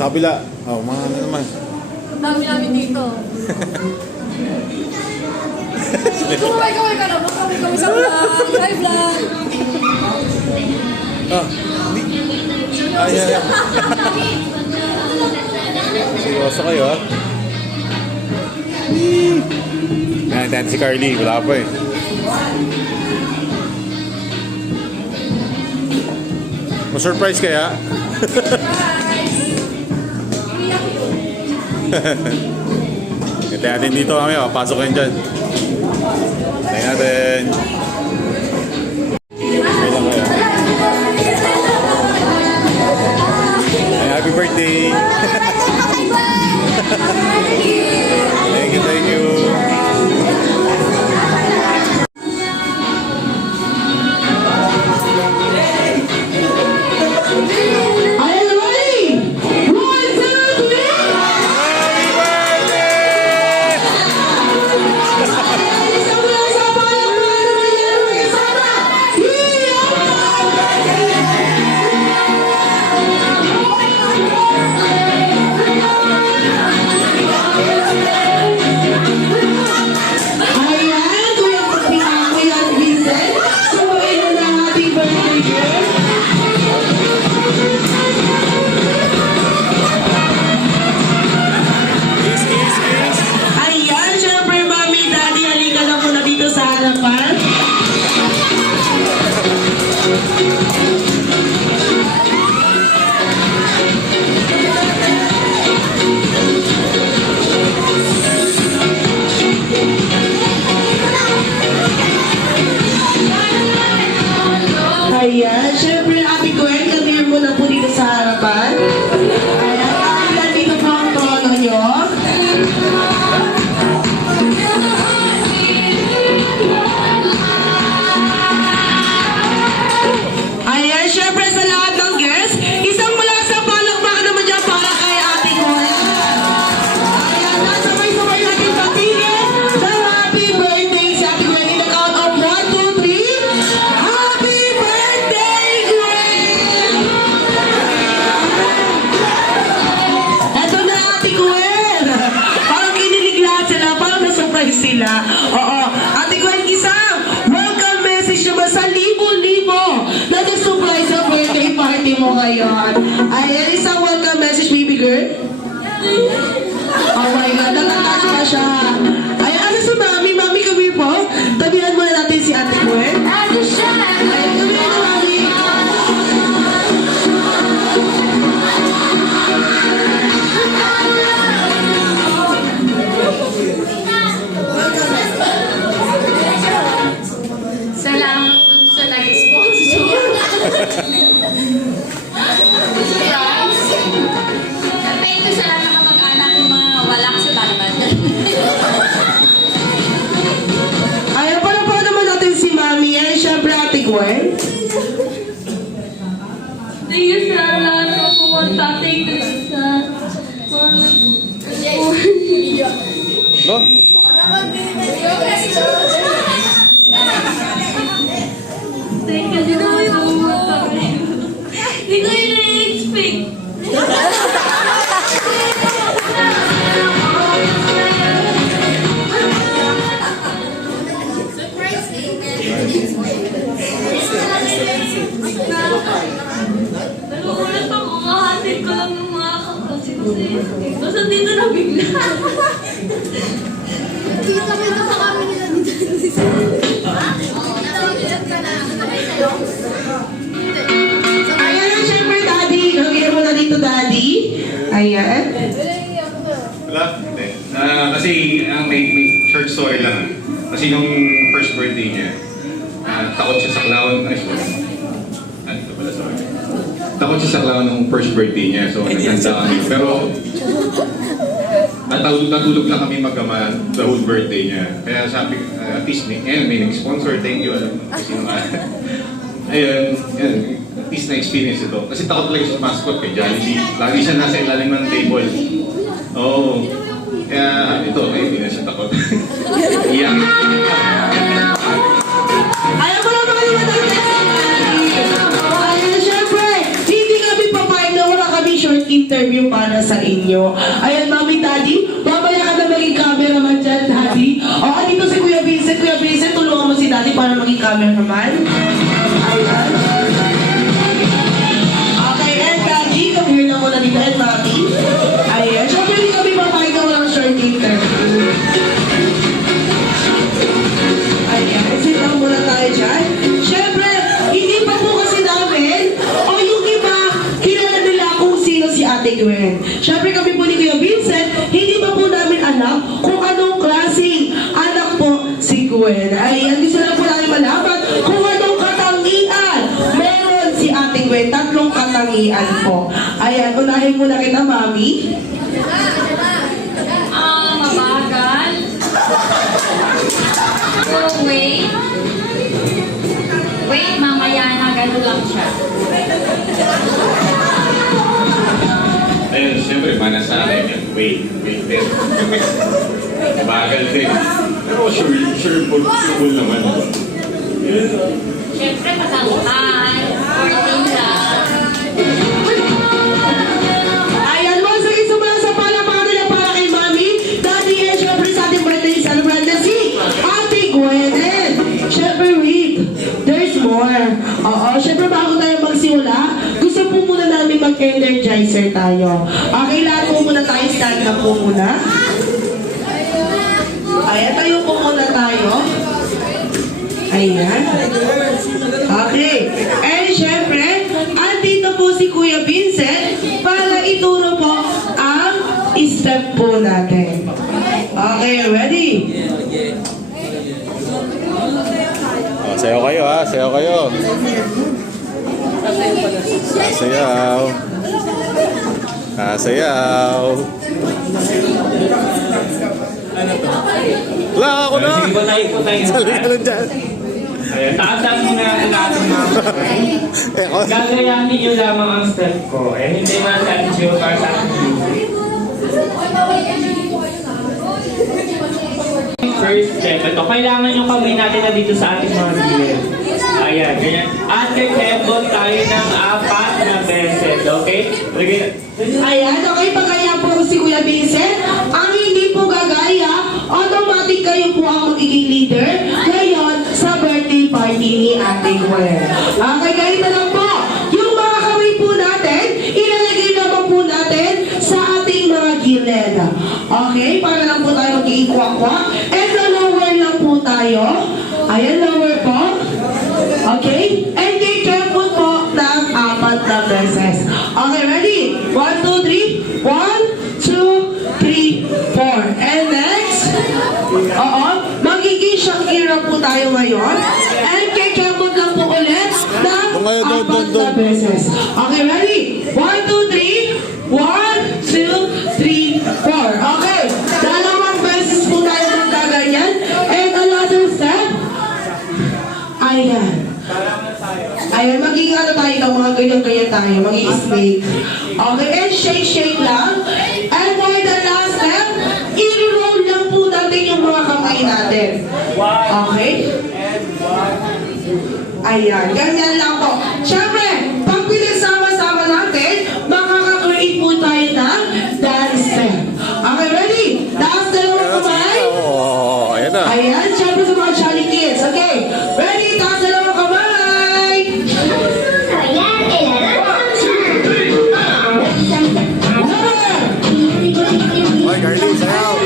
sa kabila. Oh, mga ano naman. Dami namin dito. Kumaway-kaway ka na. Kami sa vlog. Hi vlog. Ah, hindi. Ay. Seryoso kayo, ha? Yan, si Carly. Wala pa eh. Ma-surprise kaya? Ito natin dito kami, pasok kayo dyan. Tayo natin. Okay lang kayo. Happy birthday! Thank you, thank you. Ayan, syempre Ate Gwen, kami muna po dito sa harapan. Ayan, dito po ang tono nyo. Ayan, syempre sa lahat ng guests, isang malasang palakpakan naman dyan para kay Ate Gwen. Ayan, nasabay-sabay natin patingin ng happy birthday si Ate Gwen in the count of 1, 2, 3. Happy birthday, Gwen! Eto na, Ate Gwen! Parang kinilig lahat sila, parang na-surprise sila. Oo, Ate Gwen, isang welcome message naman sa libo-libo na nag-surprise sa birthday party mo ngayon. Ayan, isang welcome message, baby girl. Oh my God, natatouch pa siya. Ayan, ano si Mami? Mami, kami po. Tabihan muna natin si Ate Gwen. Ayan, kami na, Mami. Salamat dun sa nag-sponsor. Surprise. Thank you sa lahat ng kamag-anak ng mga walak sa Taliban. Ayan, pala naman natin si Mami. Ayan, syempre Ate Gwen. Thank you sa lahat ng pumunta. Thank you sa... Go. Thank you din naman yung pumunta. Hindi ko yun na-expect. Nagugulat ako, kahatid ko lang ng mga kakasip-sip. Basta dito na bigla. Dito sa kami nila dito. Ayan, syempre Daddy. Lagyan mo na dito, Daddy. Ayan. Wala, hindi. Kasi may short story lang. Kasi nung first birthday niya, takot siya sa clown. Ay, sorry. Ito pala, sorry. Takot siya sa clown nung first birthday niya. So, naghanda kami. Pero, natulog lang kami magkama the whole birthday niya. Kaya sabi, at least may nag-sponsor. Thank you. Kasi nung, ayun, at least na-experience ito. Kasi takot lang siya sa mascot kay Jollibee. Lagi siya nasa ilalim ng table. Oo. Kaya ito, hindi na siya takot. Iyak. Ayaw ko lang makalimutan natin. Ayun, syempre, hindi kami papayag na wala kami short interview premyo para sa inyo. Ayan, Mami, Daddy, mamaya ka na maging cameraman dyan, Daddy. O, dito si Kuya Vincent. Kuya Vincent, tulungan mo si Daddy para maging cameraman. Ayan. Okay, and Daddy, come here na muna dito, and Mami. Ayan, syempre hindi kami mapakita walang short interview. Ayan, sit down muna tayo dyan. Syempre, hindi pa po kasi namin, o yung iba, kilala nila kung sino si Ate Gwen. Syempre kami po ni Kuya Vincent, hindi pa po namin alam kung anong klaseng anak po si Gwen. Ayan, gusto na po namin malaman kung anong katangian meron si Ate Gwen. 3 katangian po. Ayan, unahin muna kita, Mami. Mabagal. Wait. Wait, mamaya na. Gano'n lang siya. Ayun, siyempre, mana sa akin yan. Wait din. Bagal din. Pero sure full naman. Siyempre, matangkad. 14 lang. Ayan mo, sige, sumula sa palamakan nila para kay Mami, Daddy, and syempre sa ating birthday celebrant na si Ate Gwen. And syempre, wait, there's more. Oo, syempre bago tayo magsimula, gusto po muna namin mag-energizer tayo. Okay, lahat po muna tayo, stand up po muna. Ayan, tayo po muna tayo. Ayan. Okay. And syempre, andito po si Kuya Vincent para ituro po ang step po natin. Okay, ready? Oh, sayo kayo ha, sayo kayo. Sasayaw. Sasayaw. Wala ako na! Sige po tayo. Salon dyan. Ayan, taas-taas muna natin mga gagayanin nyo lamang ang step ko. Hindi man sa video para sa akin. First step, ito, kailangan yung kamay natin na dito sa ating mga gilid. Ayan, ganyan. At kekebot tayo ng 4 na beses, okay? Ayan, okay, pagkaya po si Kuya Vincent, ang hindi po gagaya, automatic kayo po ang magiging leader ngayon sa birthday party ni Ate Gwen. Okay, ganito lang po. Yung mga kamay po natin, ilalagay naman po natin sa ating mga gilid. Okay, para lang po tayo magiging kwak-kwak. And lower lang po tayo. Ayan, lower po. Okay? And kikembot po ng 4 na beses. Okay, ready? 1, 2, 3. 1, 2, 3, 4. And next. Oo. Magiging Shakira po tayo ngayon. And kikembot lang po ulit ng 4 na beses. Okay, ready? 1, 2, 3. 1, 2, 3, 4. Okay. Dalawang beses po tayo magkaganyan. And another step. Ayan. Ayan, magiging ano tayo, mga ganyan-ganyan tayo, magiging snake. Okay, and shake lang. And for the last step, i-roll lang po natin yung mga kamay natin. Okay? Ayan, ganyan lang po. Siyempre, pag pinagsama-sama natin, makaka-create po tayo ng dance step. Okay, ready? Taas dalawang kamay. Oh, ayan na. Ayan, siyempre sa mga Charlie Kids. Okay, ready? Taas dalawang kamay. Hoy, Carly, sayaw.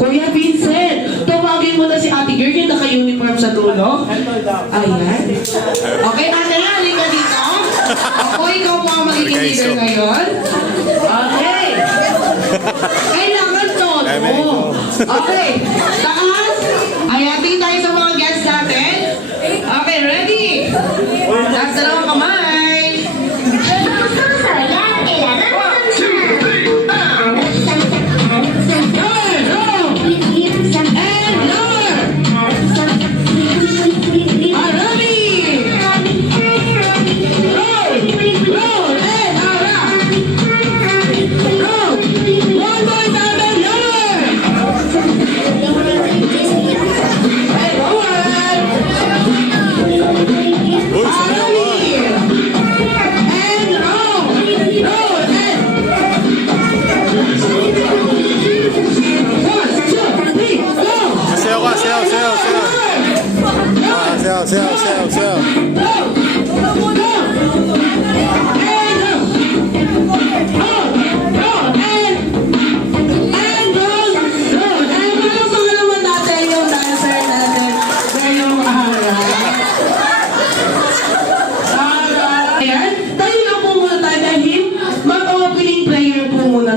Kuya Vincent, tumawagin mo na si Ate Girl yung naka-uniform sa dulo. Ayan. Okay, Ate, halika dito. Ako, ikaw po ang magiging leader ngayon. Okay. Kailangan todo. Okay. Taas. Ayan, tingin tayo sa mga guests natin. Okay, ready? Taas dalawang kamay. And low.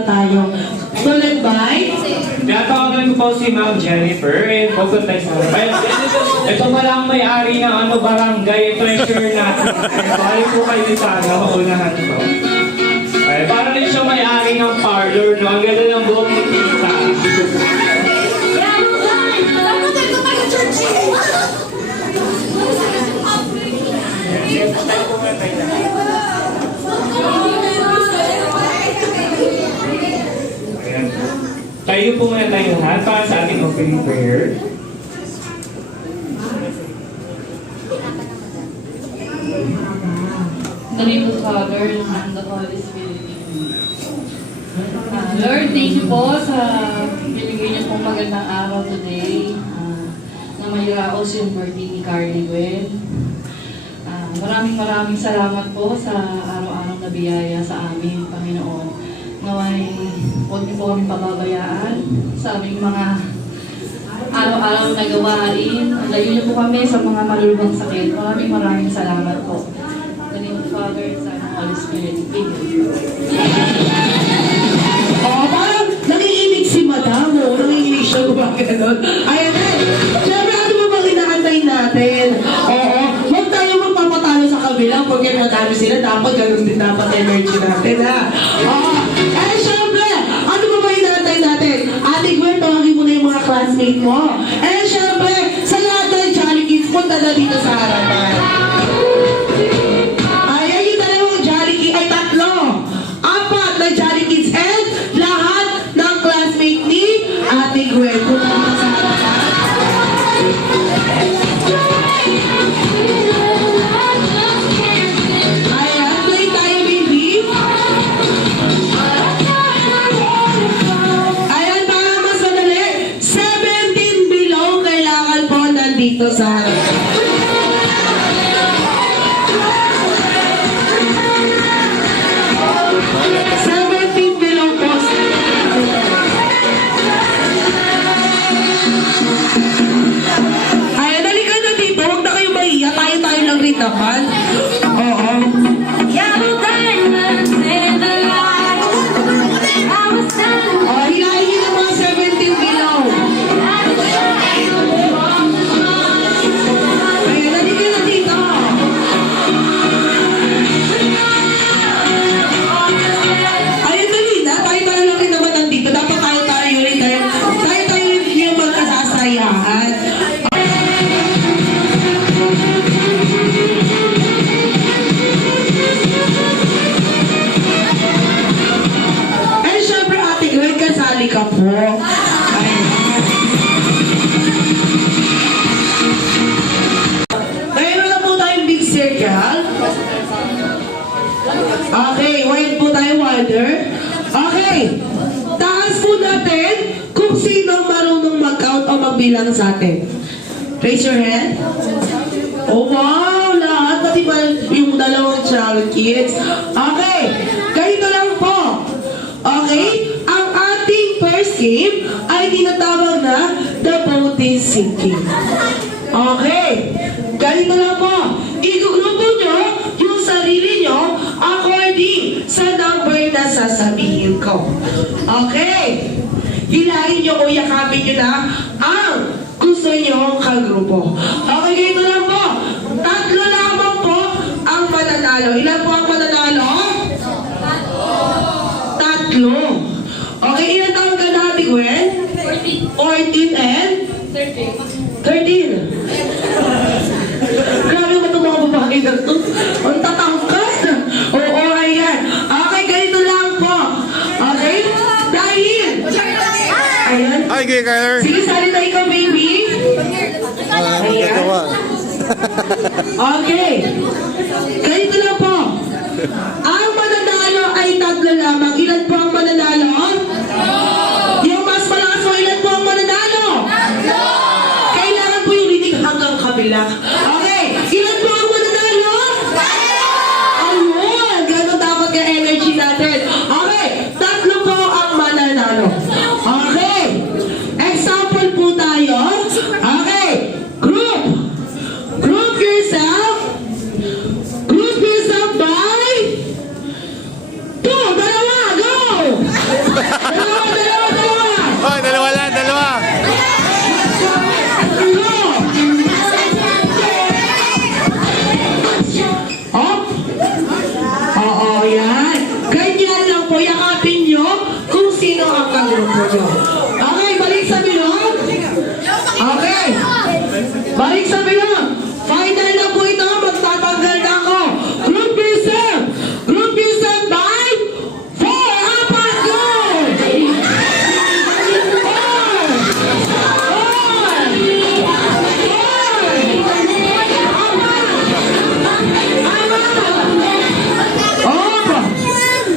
tayo. Tulad by? Tinatawagan ko po si Ma'am Jennifer and pupunta sa ay, ito pala ang may-ari ng barangay treasure natin. Balik po kayo sana, maunahan ko. Ay, para rin siya may-ari ng parlor, no? Ang ganda ng buhok mo, tita. Ayan. Tayo po muna tayo lahat para sa ating opening prayer. In the name of the Father, and the Holy Spirit. Lord, thank you po sa binigay niyo pong magandang araw today na may raos yung birthday ni Carly Gwen. Maraming salamat po sa araw-araw na biyaya sa amin, Panginoon. Naway, huwag niyo po kami pababayaan sa aming mga araw-araw na gawain. Layo niyo po kami sa mga malulubang sakit. Maraming salamat po. In the name of the Father, Son, and Holy Spirit. Amen. Oh, parang nanginginig si Madam, oh. Nanginginig siya gumagano'n. Ayan eh. Siyempre, ano ba bang inaantay natin? Oo. Huwag tayo magpapatalo sa kabila. Pag yan madami sila, dapat ganun din dapat energy natin, ha? Oo. Eh, siyempre, ano ba inaantay natin? Ate Gwen, tawagin mo na yung mga classmate mo. Eh, siyempre, sa lahat ng Jolly Kids, punta na dito sa harapan. Ayan yung dalawang Jolly Kids, ay tatlo. Apat na Jolly Kids and lahat ng classmate ni Ate Gwen. Punta dito sa harapan. Ayan, play tayo, baby. Ayan, para mas madali, 17 below kailangan po nandito sa harapan. 17 below po. Ayan, halika na dito. Huwag na kayo mahiya. Tayo lang rin naman. Oo. Oh, hilahin niyo ng mga 17 below. Ayan, halika na dito. Ayun, dali na. Tayo lang rin naman nandito. Dapat tayo rin yung magkasasayahan. Eh, syempre, Ate Gwen, kasali ka po. Ayan. Ngayon na po tayong big circle. Okay, wide po tayo, wider. Okay, taas po natin kung sino marunong mag-count o magbilang sa atin. Raise your hand. Oh, wow, lahat. Pati ba yung dalawang child kids? Okay, ganito lang po. Okay, ang ating first game ay tinatawag na the voting sinking. Okay, ganito lang po. Igugrupo nyo yung sarili nyo according sa number na sasabihin ko. Okay, hilahin nyo o yakapin nyo na ang gusto nyo kagrupo. Okay, ganito lang po. Tatlo lamang po ang mananalo. Ilan po ang mananalo? Tatlo. Okay, ilan taon ka na, Ate Gwen? 14 and? 13. Grabe mo itong mga babae na ito. Ang tatangkas. Oo, ayan. Okay, ganito lang po. Okay? Dahil. Ayan. Hi, Gay Kyler. Sige, salita ikaw, baby. Gagawa. Okay. Ganito lang po. Ang mananalo ay tatlo lamang. Ilan po ang mananalo? Yung mas malakas mo, ilan po ang mananalo? Kailangan po yung rinig hanggang kabila. Okay. Ilan po ang mananalo? Ayun. Gano'n dapat ka energy natin. Okay. Tatlo po ang mananalo. Okay. Example po tayo. Okay. Group yourself. Group yourself by 2, dalawa, go! nyo kung sino ang kagrupo nyo. Okay, balik sa bilog. Okay. Balik sa bilog. Final na po ito. Magtatanggal na ako. Group yourself. Group yourself by 4. Apat, go!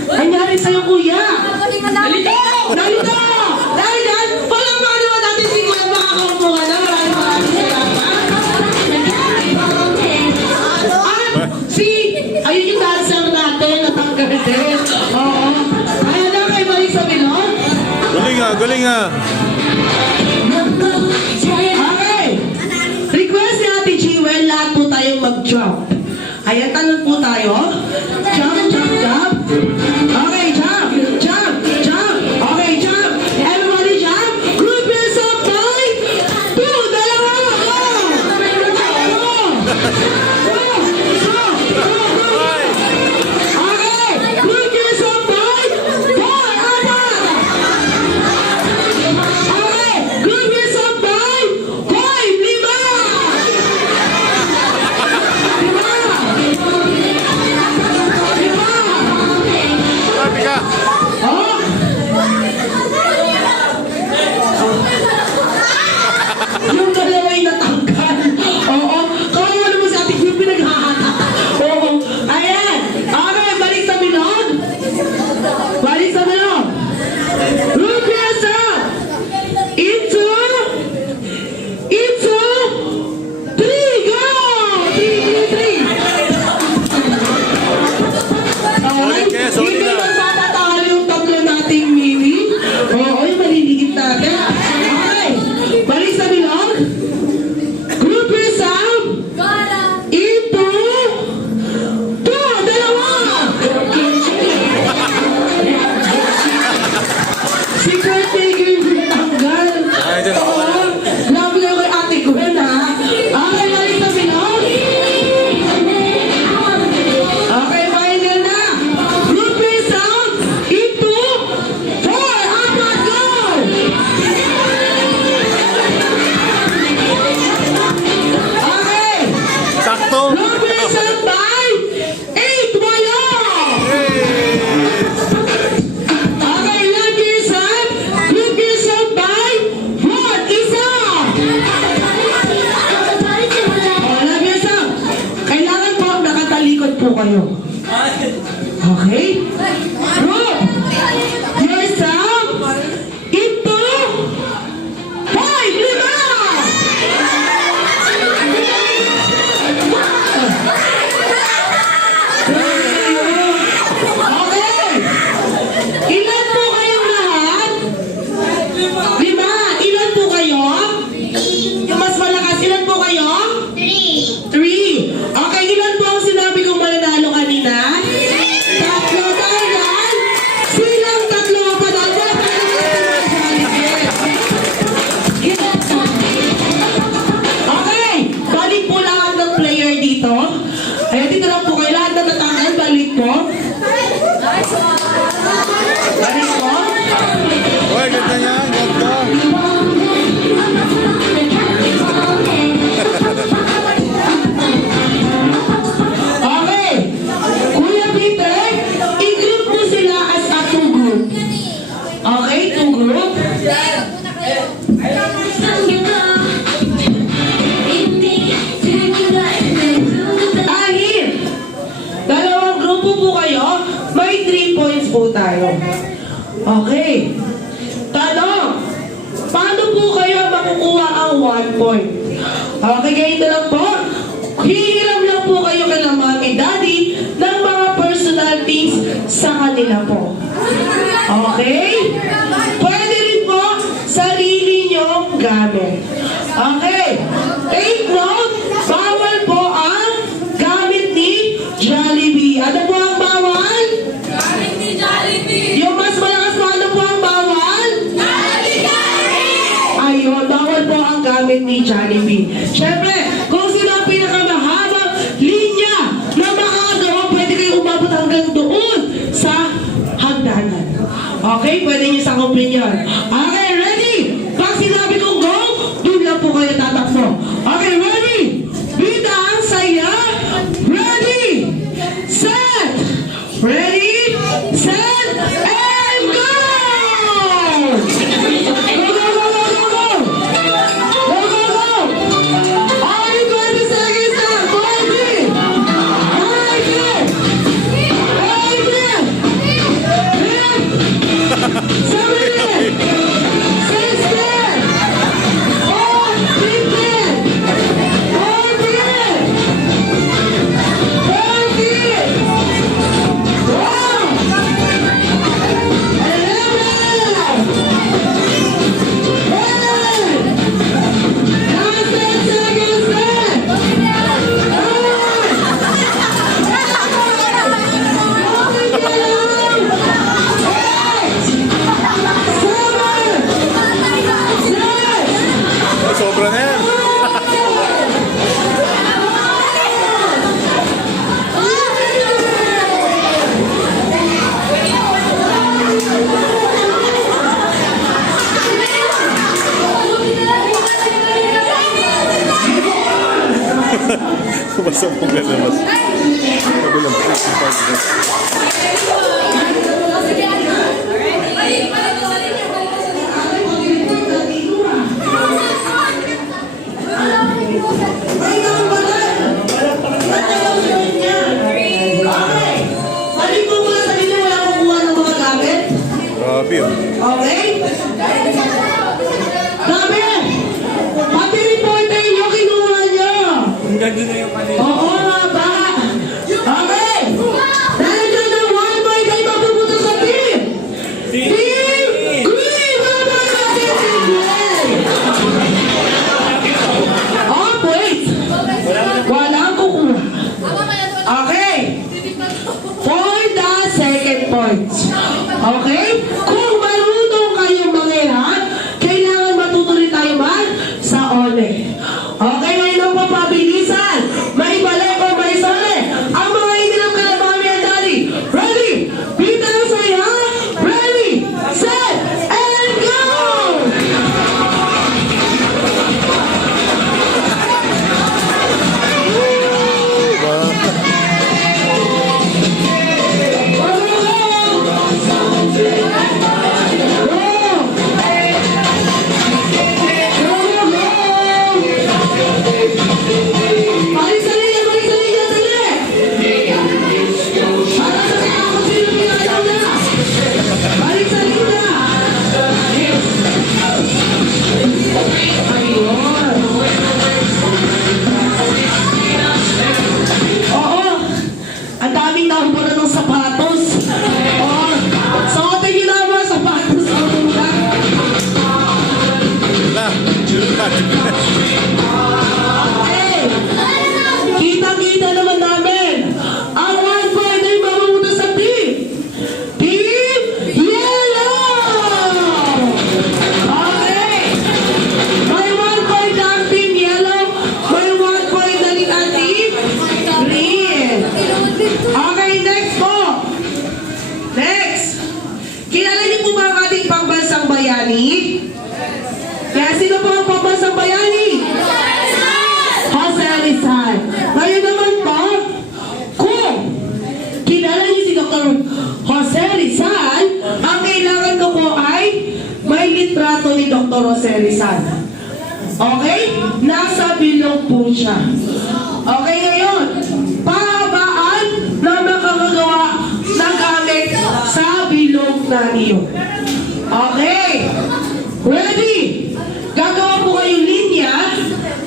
4. Anyari sa'yo, kuya? Nalito! Nalito! Dahil yan, walang makaluwa natin si kuya makakaupo ka na. Maraming salamat. Ayun yung dancer natin, natanggal din. Oo. Kaya na kayo balik sa bilog. Galing nga. Okay. Request ni Ate Jewel, lahat po tayong mag-jump. Ayan, tanong po tayo. Jump, jump, jump. Okay, jump, jump, jump. Okay, jump. Everybody jump. Group yourself by 2. Dalawa. Go. Okay. Group yourself by 4. Apat. Okay. Group yourself by 5. 5. Sabi ka. Oh! Yung dalawa ay natanggal. Oo. Kawawa naman sa ating group pinaghahanap. Oo. Ayan. Okay, balik sa bilog. Balik sa bilog. Group yourself. Into 3. Go! 3. Solid kayo, solid Hindi na. magpapatalo yung tatlo nating mini. Oo, yung maliligit natin. Okay. Balik sa bilog. Group yourself into 2. Dalawa. Si Kurt Taker yung tanggal. Ay, dyan ako. Oo. Labi na kay Ate Gwen, ha? Okay, balik sa bilog. Okay, final na. Group yourself into 4. Apat, go! Okay. Sakto. Group yourself by 8. Walo! Okay, love yourself. Group yourself by 4. Isa! Oh, love yourself. Kailangan po nakatalikod po kayo. Okay? Group yourself into 5. 5. Okay. Ilan po kayong lahat? 5. Ilan po kayo? Yung mas malakas, ilan po kayo? 3. Okay, ilan po ang sinabi kong mananalo kanina? 3 tayo. Silang 3 pa daw. Okay, balik po lahat ng player dito. Ayan, dito lang po kayo. Lahat na natanggal, balik po. Balik po. Uy, ganda niya. Ganda. Okay. Kuya Peter, i-group mo sila as a 2 group. Okay, 2 group. Ahim. Dalawang grupo po kayo. May 3 points po tayo. Okay. Tanong. Paano po kayo makukuha ang 1 point? Okay, ganito lang po. Hihiram lang po kayo kay Mami Daddy ng mga personal things sa kanila po. Okay? Pwede rin po sarili nyong gamit. Okay. Take note, bawal po ang gamit ni Jollibee. Ano po ang bawal? Yung mas malakas po, ano po ang bawal? Ayun, bawal po ang gamit ni Jollibee. Siyempre, kung sino ang pinakamahabang linya na makakagawa, pwede kayo umabot hanggang doon sa hagdanan. Okay? Okay, pwede niyo sakupin yun. Okay, ready? Pag sinabi kong go, doon lang po kayo tatakbo. Okay, ready? Bida ang saya. Ready? Set! Ready? Set! And go! Go, go, go, go, go, go! Go, go, go! Only 20 seconds now! 20! Sobra na yan. Basta pong lalabas. Sabi lang, grabe yun. Okay? Dami! Pati reporter nyo, kinuha nyo! Ang ganda na yung kanila. Oo nga ba? Okay! Dahil dyan ang 1 point ay mapupunta sa team! Team Green! Wala na natin Team Green! Oh, wait! Walang kukuha. Okay! For the second point. Okay? Kung marunong kayong mangyayat, kailangan matuto rin tayo man sa ole. Okay, ngayon ang papabilisan. May balik o may sole. Ang mga inilap ka na mami and daddy. Ready? Bita ang saya. Ready? Set! And go! Balik sa linya, dali! Para sa kaya kung sino pinakayaw na. Balik sa linya. Ayun. Oo. Ang daming nambura ng sapatos. Oo. Suotin niyo na mga sapatos. Okay. Kita-kita naman namin. Ang 1 point ay mamumunta sa team. Team Yellow! Okay. May 1 point na ang Team Yellow. May 1 point na rin ang Team Green. Okay, next po. Next. Kilala niyo po ba ang ating pambansang bayani? Kaya sino po ang pambansang bayani? Jose Rizal. Ngayon naman po, kung kilala niyo si Dr. Jose Rizal, ang kailangan ko po ay may litrato ni Dr. Jose Rizal. Okay? Nasa bilog po siya. Okay, ngayon, pahabaan na makakagawa ng gamit sa bilog na niyo. Okay? Ready? Gagawa po kayong linya.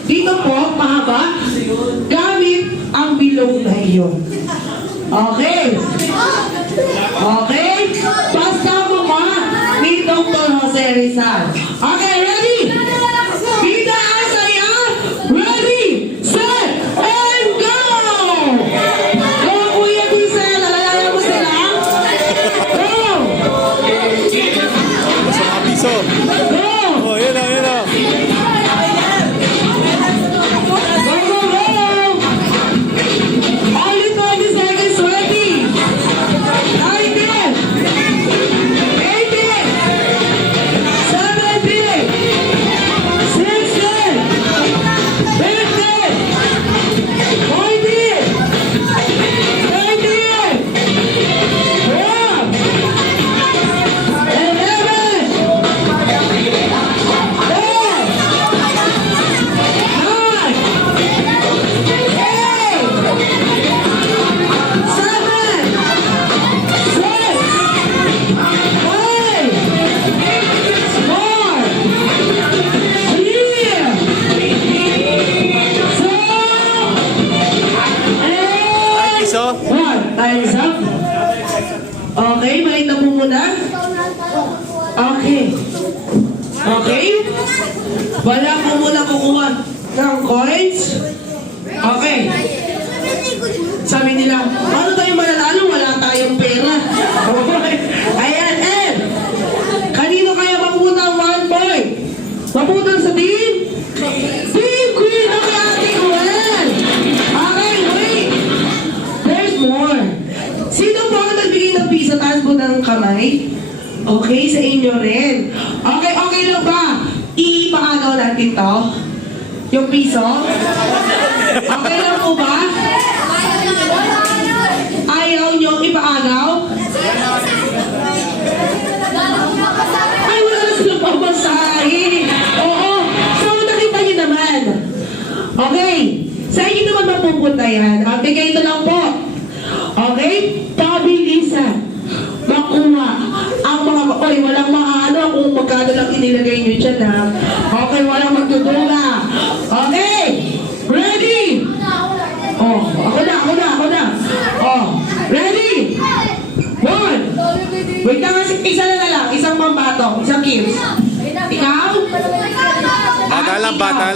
Dito po, pahaba. Gamit ang bilog na iyon. Okay? Okay? Basta mo ba ni Dr. Jose Rizal? Okay, ready? Bida ang saya. Ready? Set! And go! Go, Kuya Diesel. Alalayan mo sila. Go! Sa mga piso. Go! Oh, yun na, yun na. Go, go, go! Only 20 seconds, ready? 19! 18! Okay? Wala po muna kukuha ng coins. Okay. Sabi nila, paano tayo mananalo? Wala tayong pera. Ayan, and kanino kaya mapunta ang 1 point? Mapunta sa team? Team Queen! Okay, Ate Gwen! Okay, wait! There's more. Sino po ang nagbigay ng piso? Taas po ng kamay? Okay, sa inyo rin. Okay, okay lang ba? Ipaagaw natin to? Yung piso? Okay lang po ba? Ayaw nyo ipaagaw? Ay, wala na silang pamasahe. Oo. So, nakita nyo naman. Okay. Sa inyo naman mapupunta yan. Bigay ito lang po. Okay? Pabilisan. Makuha ang mga... Oy, walang maano kung magkano lang inilagay nyo dyan, ha? Okay, walang magdudula. Okay. Ready? Oh, ako na. Oh, ready? 1. Wait lang, isa na lang. Isang pambato. Isang kiss. Ikaw? Bata lang, bata.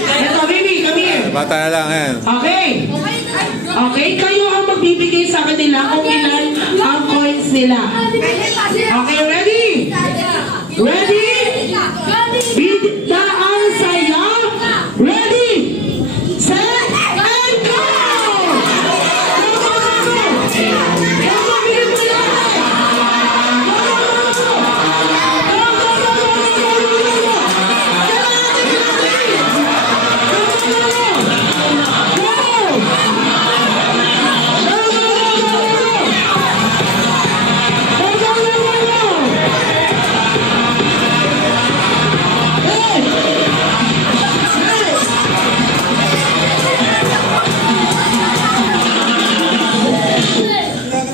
Ito, baby, come here. Bata na lang, yan. Okay. Okay, kayo ang magbibigay sa kanila kung ilan ang coins nila. Okay, ready? Ready? Bigla ang saya. Ready? Set, and go!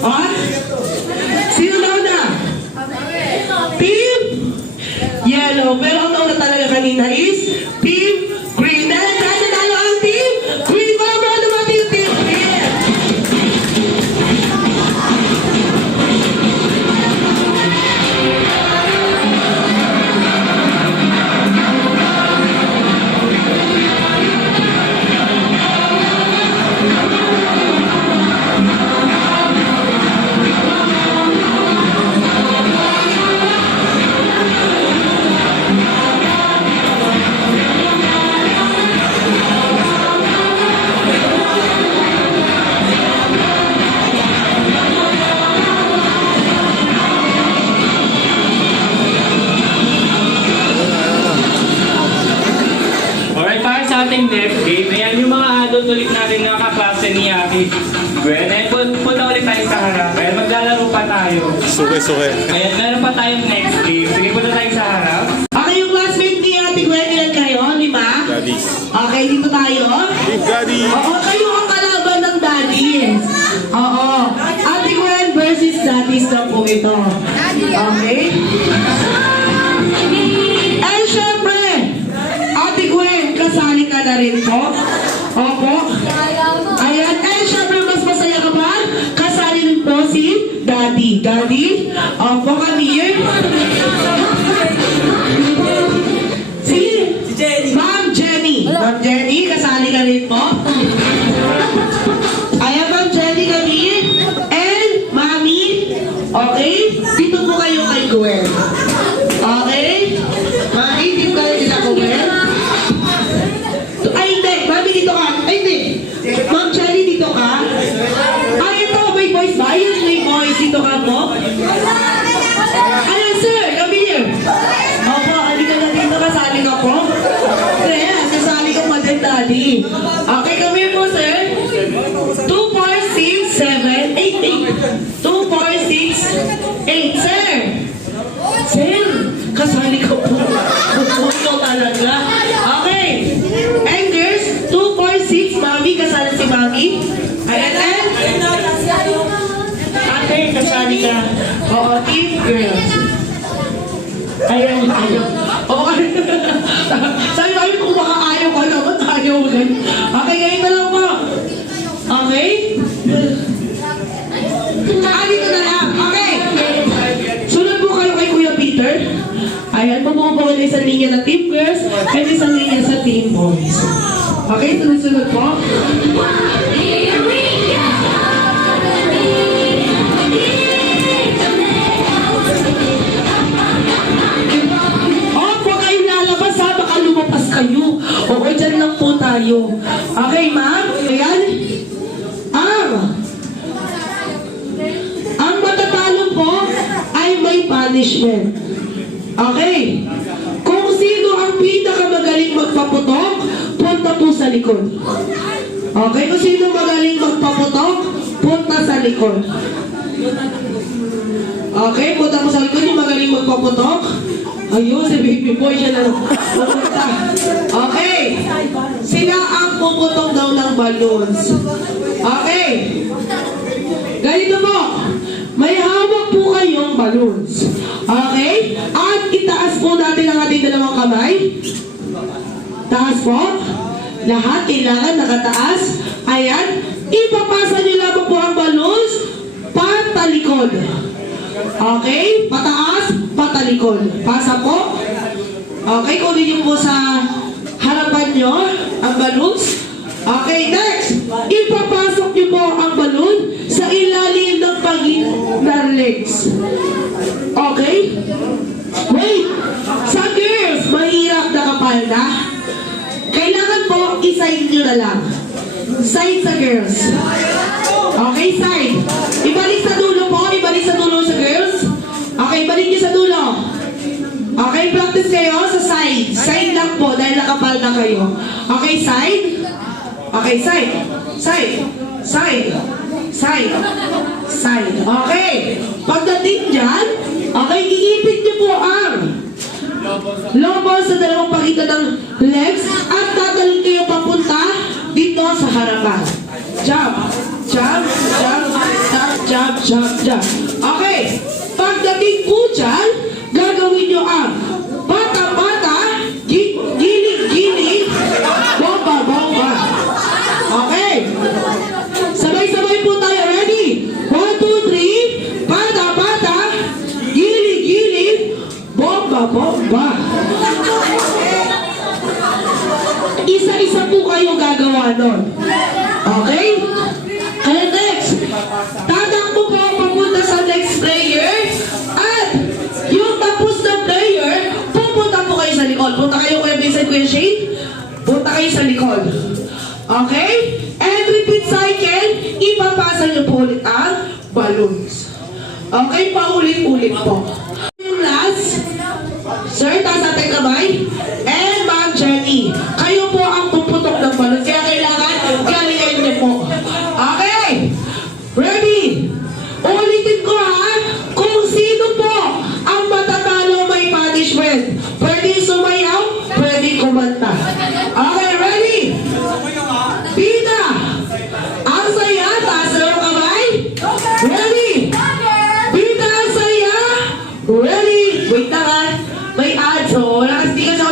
Ah? Sino nauna? Team Yellow. Pero ang nauna talaga kanina is Team Green. Dahil kaya tayo ang Team Green. Mama, naman yung Team Green. Alright, para sa ating next game, ayan yung mga adult ulit natin na kaklase ni Ate Gwen. Ayan, punta ulit tayo sa harap. Ayan, maglalaro pa tayo. Suke. Ayan, meron pa tayong next game. Sige, punta tayo sa harap. Okay, yung classmate ni Ate Gwen, ilan kayo? 5? Daddy. Okay, dito tayo. Big Daddy. Oo, kayo ang kalaban ng daddy. Oo. Ate Gwen versus daddies lang po ito. Okay? Ay, syempre, Ate Gwen, kasali ka na rin po. Opo. Ayan, ay, syempre, mas masaya ka ba? Kasali rin po si Daddy. Daddy? Opo, Kamir. Si Ma'am Jenny. Ma'am Jenny, kasali ka rin po. Ayan, Ma'am Jenny kami. And Mami. Okay? Dito po kayo kay Gwen. Okay? Mami, dito kayo sila Gwen. Ay, hindi. Mami, dito ka. Ay, hindi. Ma'am Jenny, dito ka. Ay, ito. May voice ba? Ayun, may voice. Dito ka po. Ayan, sir. Come here. Opo, halika na dito. Kasali ka po. Kaya, kasali ka pa din, Daddy. Okay, come here po, sir. 2, 4, 6, 7, 8, 8. 2, 4, 6, 8. Sir! Sir! Kasali ka po. Ito talaga. Okay. And girls, 2, 4, 6. Mami, kasali si Mami. Ayan, and? Ate, kasali ka. Oo, team girls. Ayan, ayaw. Oo, sabi ko, kung makaayaw ka naman, ayaw mo din. Okay, ngayon na lang po. Okay? Dito na lang. Okay. Sunod po kayo kay Kuya Peter. Ayan, bumubuo na isang linya na team girls at isang linya sa team boys. Okay, sunod-sunod po. Oh, huwag kayong lalabas ha, baka lumapas kayo. Oo, dyan lang po tayo. Okay, ma'am? Ayan. Ang matatalo po ay may punishment. Okay? Kung sino ang pinakamagaling magpaputok, punta po sa likod. Okay? Kung sino magaling magpaputok, punta sa likod. Okay? Punta po sa likod yung magaling magpaputok. Ayun, si baby boy siya na pupunta. Okay? Sila ang puputok daw ng balloons. Okay? Ganito po. May hawak po kayong balloons. Okay? At itaas po natin ang ating dalawang kamay. Taas po. Lahat kailangan nakataas. Ayan. Ipapasa niyo lamang po ang balloons patalikod. Okay? Pataas, patalikod. Pasa po. Okay, kunin niyo po sa harapan niyo ang balloons. Okay, next. Ipapasok niyo po ang balloon sa ilalim ng ng legs. Okay? Wait! Sa girls, mahirap na kapalda. Kailangan po, iside nyo na lang. Side sa girls. Okay, side. Ibalik sa dulo po. Ibalik sa dulo sa girls. Okay, ibalik nyo sa dulo. Okay, practice kayo sa side. Side lang po dahil nakapalda kayo. Okay, side. Okay, side. Side. Side. Side. Side. Okay. Pagdating dyan, okay, iipit niyo po ang lobo sa dalawang pagitan ng legs at dadalhin kayo papunta dito sa harapan. Jump. Jump. Jump. Jump. Jump. Jump. Jump. Okay. Pagdating po dyan, gagawin niyo ang bata-bata, gilig-gilig, bomba-bomba. Okay. Sabay-sabay po tayo. Ready? 1, 2, 3. Bata-bata. Gili-gili. Bomba-bomba. Isa-isa po kayo gagawa nun. Okay? And next. Tatakbo po papunta sa next player. At yung tapos na player, pupunta po kayo sa likod. Punta kayo Kuya Vincent, Kuya Shane. Punta kayo sa likod. Okay? And repeat cycle, ipapasa niyo po ulit ang balloons. Okay, paulit-ulit po. Yung last, sir, taas natin kamay. And Ma'am Jenny, kayo po ang puputok ng balloons. Kaya kailangan galingan niyo po. Okay? Ready? Ulitin ko ha. Kung sino po ang matatalo may punishment. Pwede sumayaw, pwede kumanta. Okay, ready? Pina! Ang saya, taas na yung kamay. Ready? Pina, ang saya. Ready? Wait na nga. May ads, oh. Wala kasi di ka sa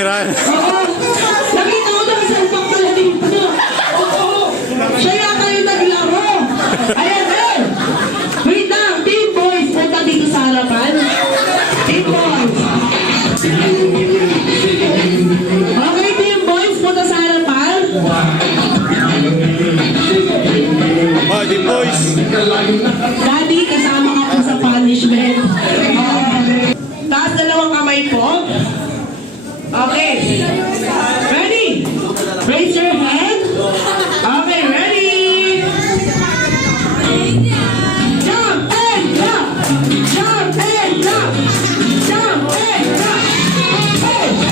camera. Oo. Nakita ko nag-salpak pala dito. Oo. Siya yata yung naglaro. Ayan, eh. Wait lang. Team boys, punta dito sa harapan. Team boys. Okay, team boys, punta sa harapan. Oh, the boys. Daddy, kasama ka po sa punishment. Taas dalawang kamay po. Okay. Ready? Raise your hand. Okay, ready? Jump and drop. Jump and drop. Jump and drop. Hey, hey,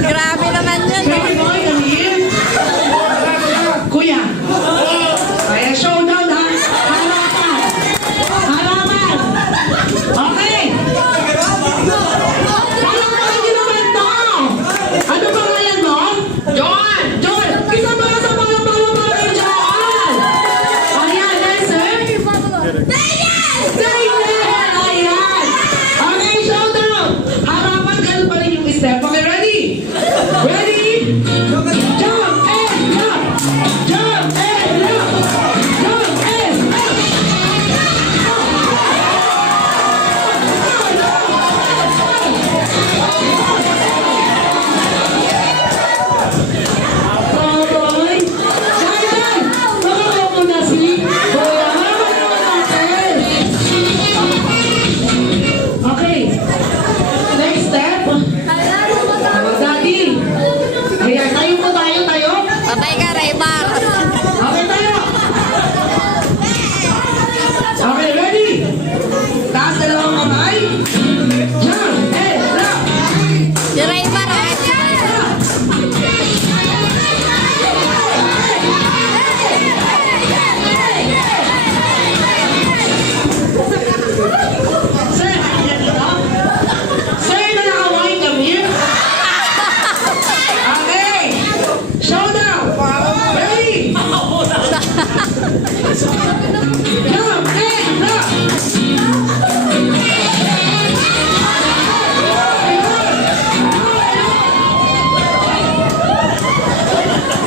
Grabe naman yun. Baby boy, come here. Kuya. Kaya showdown ha. Harapan. Harapan. Okay. Harapan nyo naman to. Ano pangalan mo? John. John. Isa ba sa para kayo John? Ayan, answer. Dayan. Ayan. Okay, showdown. Harapan, ganun pa rin yung step. Okay, ready? Ready? Jump and drop. Jump and drop. Jump and drop. Boy, Simon, baka mo na si Boy. Harapan naman natin. Okay. Next step. Daddy. Ayan, tayo po tayo. Patay ka, Raymar. Okay tayo. Okay, ready? Taas dalawang kamay. Jump and drop. Si Raymar, ah. Si Raymar. Sir, yan dito. Sir, nakaway kami. Okay. Showdown. Ready? Jump and drop.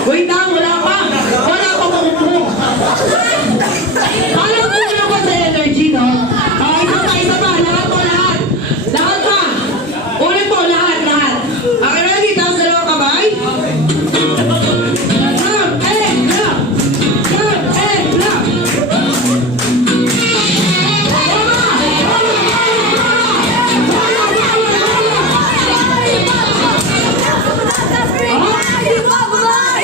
Wait lang, wala pa. Wala pa makupo. Parang kulang pa sa energy, no? Isa pa. Lahat po, lahat. Lahat pa. Ulit po, lahat. Okay, ready? Taas dalawang kamay. Jump and drop. Jump and drop.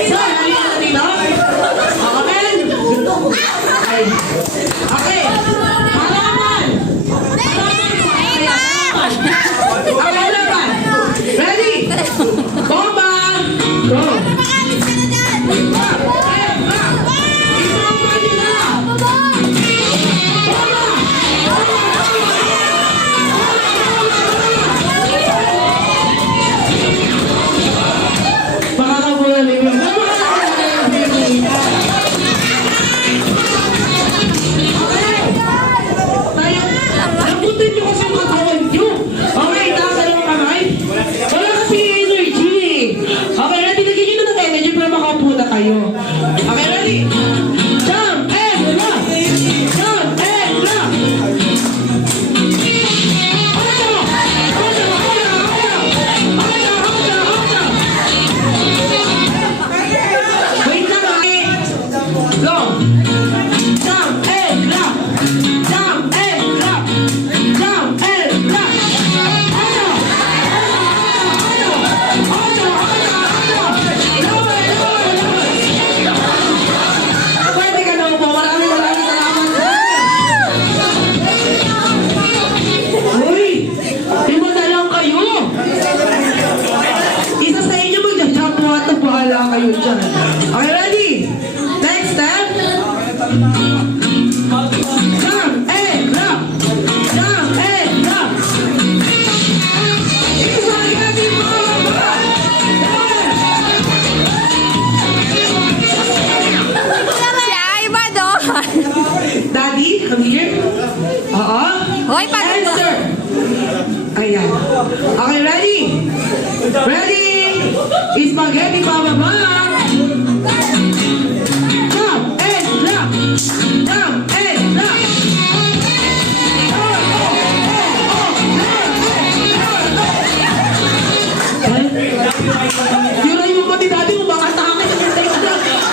Sir, halika na dito. Okay. Okay. Halaman. Halaman. Ready? Bomba. Go. Isang pa nila. Baka ka muna rin. Tayo, nabutin nyo kasi ang katawan nyo. Okay, taas dalawang kamay. Wala kasi energy. Okay, ready? Lagyan nyo na ng energy para makaupo na kayo. Okay, ready? Jump and rock. Jump and rock. Wait lang, okay? Go. Jump and rock. Jump and rock. Jump and rock. Pwede ka na po. Maraming salamat, sir. Uy, lima na lang kayo. Isa sa inyo mag-jump at bahala kayo dyan. Okay, ready? Next step. Jump and rock. Jump and rock. Isasali natin mga mga. Spaghetti pababa. Jump and drop. Jump and drop. Yung ray mo pati dati, umakatake.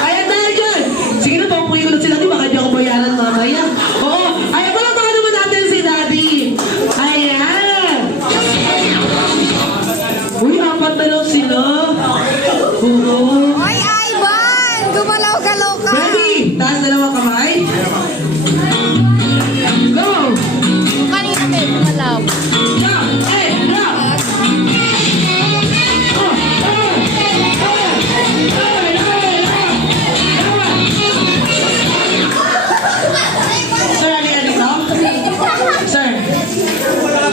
Ayan dahil dyan. Sige na, paupuin ko na si Daddy. Baka di ako bayaran mamaya. Oo. Ayan, palakpakan naman natin si Daddy. Ayan. Uy, apat na lang sila. Oo. Oy, Ivan! Gumalaw-galaw ka! Ready? Taas dalawang kamay. Go! Kanina may gumalaw. Jump and drop. Sir, ano yan dito? Sir.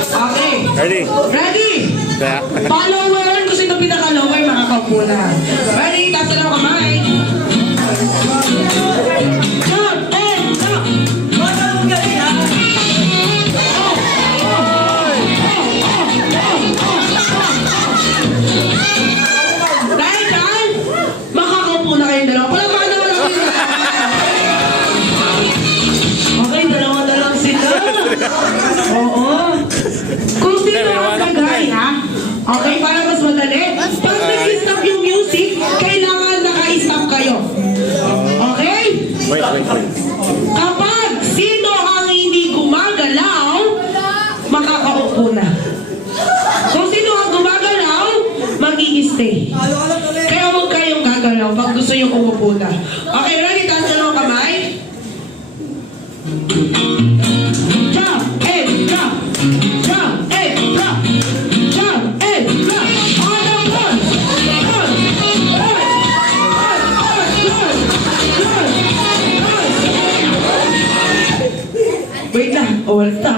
Okay. Ready? Ready? Kaya. Follower, kung sino pinaka-lower, makakaupo na. Ready? Taas na lang kamay. Jump and jump. Dahil dyan, makakaupo na kayong dalawa. Palakpakan naman natin sila. Okay, dalawa na lang sila. Oo. Kung sino ang kagaya, okay, para mas madali, pag nag-stop yung music, kailangan naka-stop kayo. Okay? Wait. Kapag sino ang hindi gumagalaw, makakaupo na. Kung sino ang gumagalaw, mag-i-stay. Kaya huwag kayong gagalaw pag gusto yung umupo na. Okay, ready? Taas na lang kamay. Jump and drop. Jump and drop. Jump and drop. On the one. Wait lang. Oh, wala na.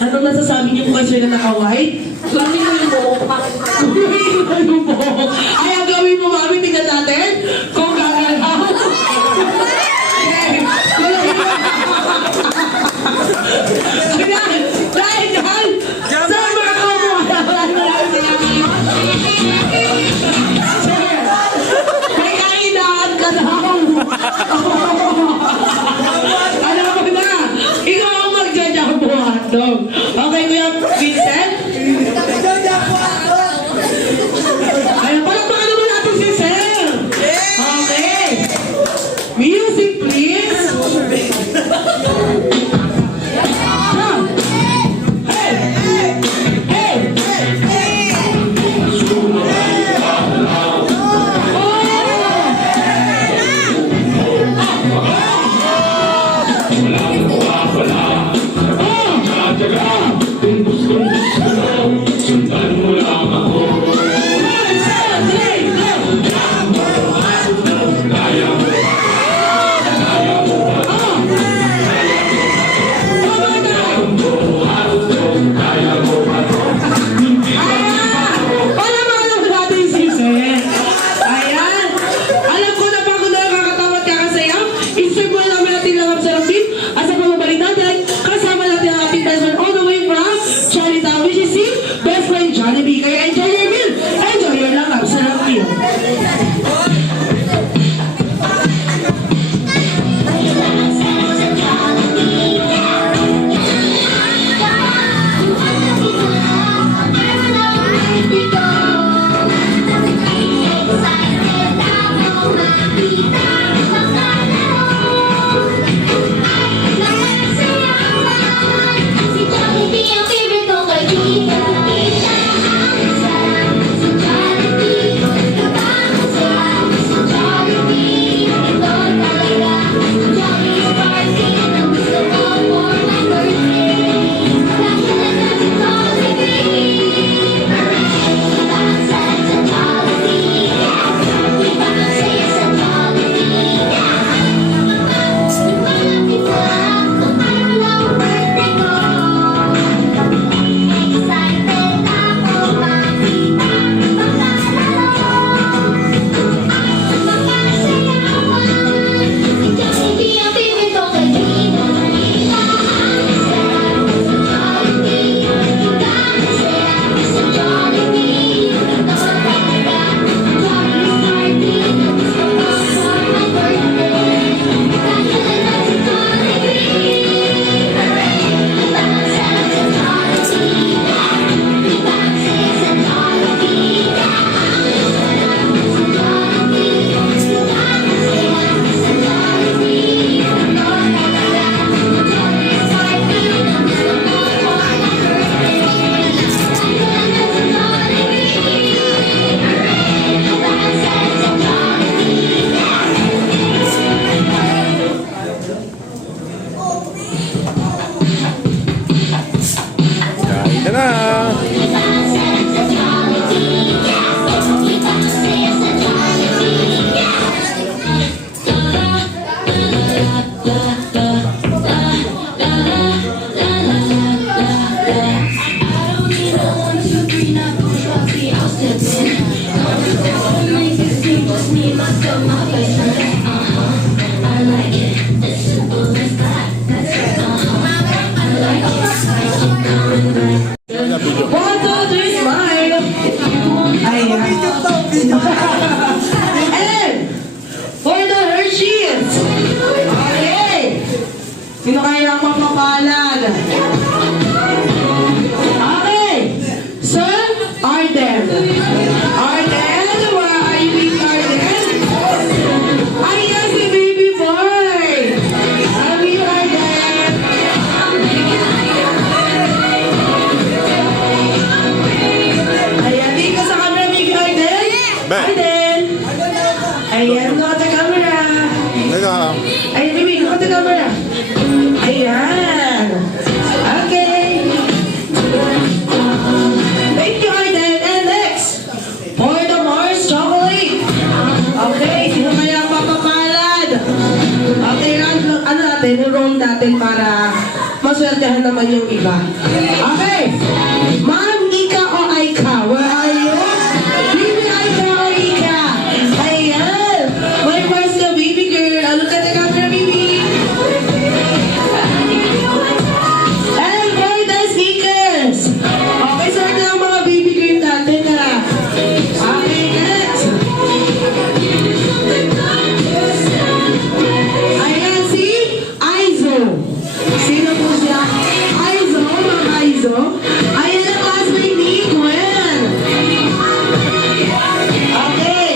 Anong nasasabi niyo kung kayo na naka-white? Kunin mo yung buhok. Gawin mo yung buhok. Ay, ang gawin mo, mami, tingnan natin. Kung gagalaw. And for the Hershey's. Okay. Sino kaya ang mapapalad? Okay. Sir Arden. Arden, where are you, baby Arden? Ay, yes, si baby boy. Love you, Arden. Ayan, dito sa camera, baby Arden. Be. Arden. Ayan, look at the camera. Ayan, baby, look at the camera. Ayan. Okay. Thank you, Arden. And next, for the Mars chocolate. Okay, sino kaya ang papapalad? Okay, ano natin, roll natin para maswertehan naman yung iba. Okay. Ma'am, Ika o Aika? Where are you? Baby Aika o Ika? Ayan. My first na baby girl. Look at the camera, baby. And for the stickers. Okay, sir, na ang mga baby girl natin na. Okay, next. Ayan, si Aizo. Sino po siya? Aizo, mga Aizo. Ayan ang classmate ni Gwen. Okay.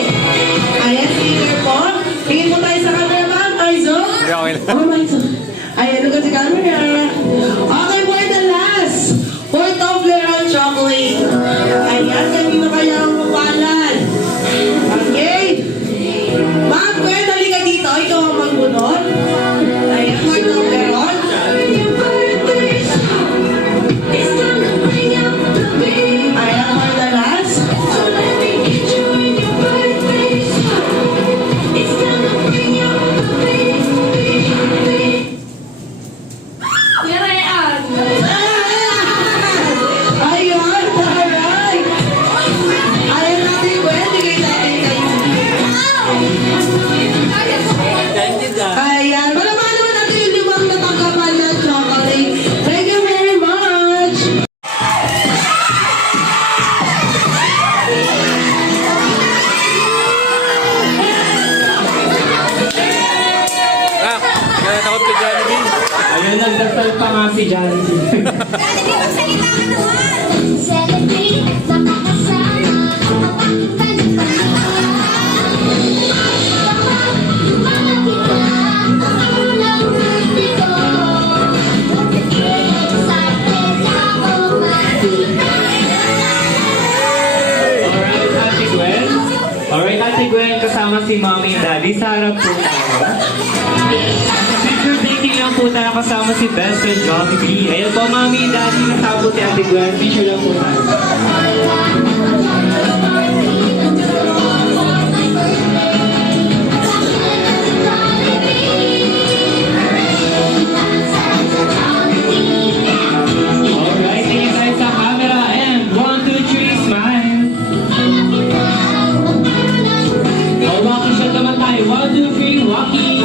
Ayan, sticker po. Tingin po tayo sa camera, ma'am. Aizo. Hindi, okay lang. Oh, my God. Ayan, look at the camera. Okay, for the last. For Toblerone chocolate. Ayan, kanino kaya ang mapalan? Okay. Ma'am, Gwen, halika dito. Ikaw ang magbunot. Ayan, for Toblerone. Ayan, for the last. Ayun, alright. Ayan natin, Gwen. Bigay natin kayo. Ayan. Malaman naman natin yung limang natanggapan ng chocolate. Thank you very much. Ah, kaya takot ka Jollibee. Ayun, nagdasal pa nga si Jollibee. Celebrate, makakasama, mapakinggan pa Alright, Ate Gwen. Alright, Ate Gwen, kasama si Mommy and Daddy. Sa harap po tayo. Picture taking lang po tayo kasama si Best Friend Jollibee. Ayan po, Mommy and Daddy, kasama po si Ate Gwen. Picture lang po tayo. Alright, tingin tayo sa camera and 1, 2, 3, smile. O, walkie shot naman tayo. 1, 2, 3, walkie.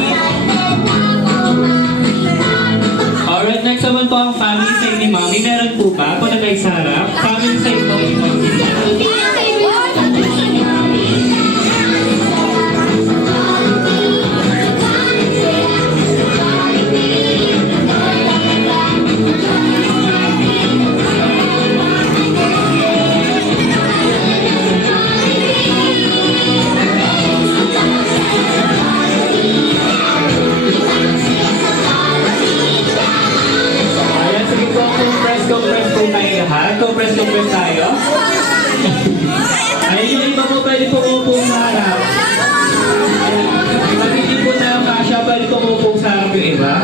Alright, next naman po ang family side ni Mommy. Meron po ba? Kung na kayo sa harap. Family side po ni Mommy. Ayan, sige po, compress po tayo lahat. Compress tayo. Ayun, yung iba po pwede po umupo sa harap. Pag hindi po tayo kasya, pwede po umupo sa harap yung iba.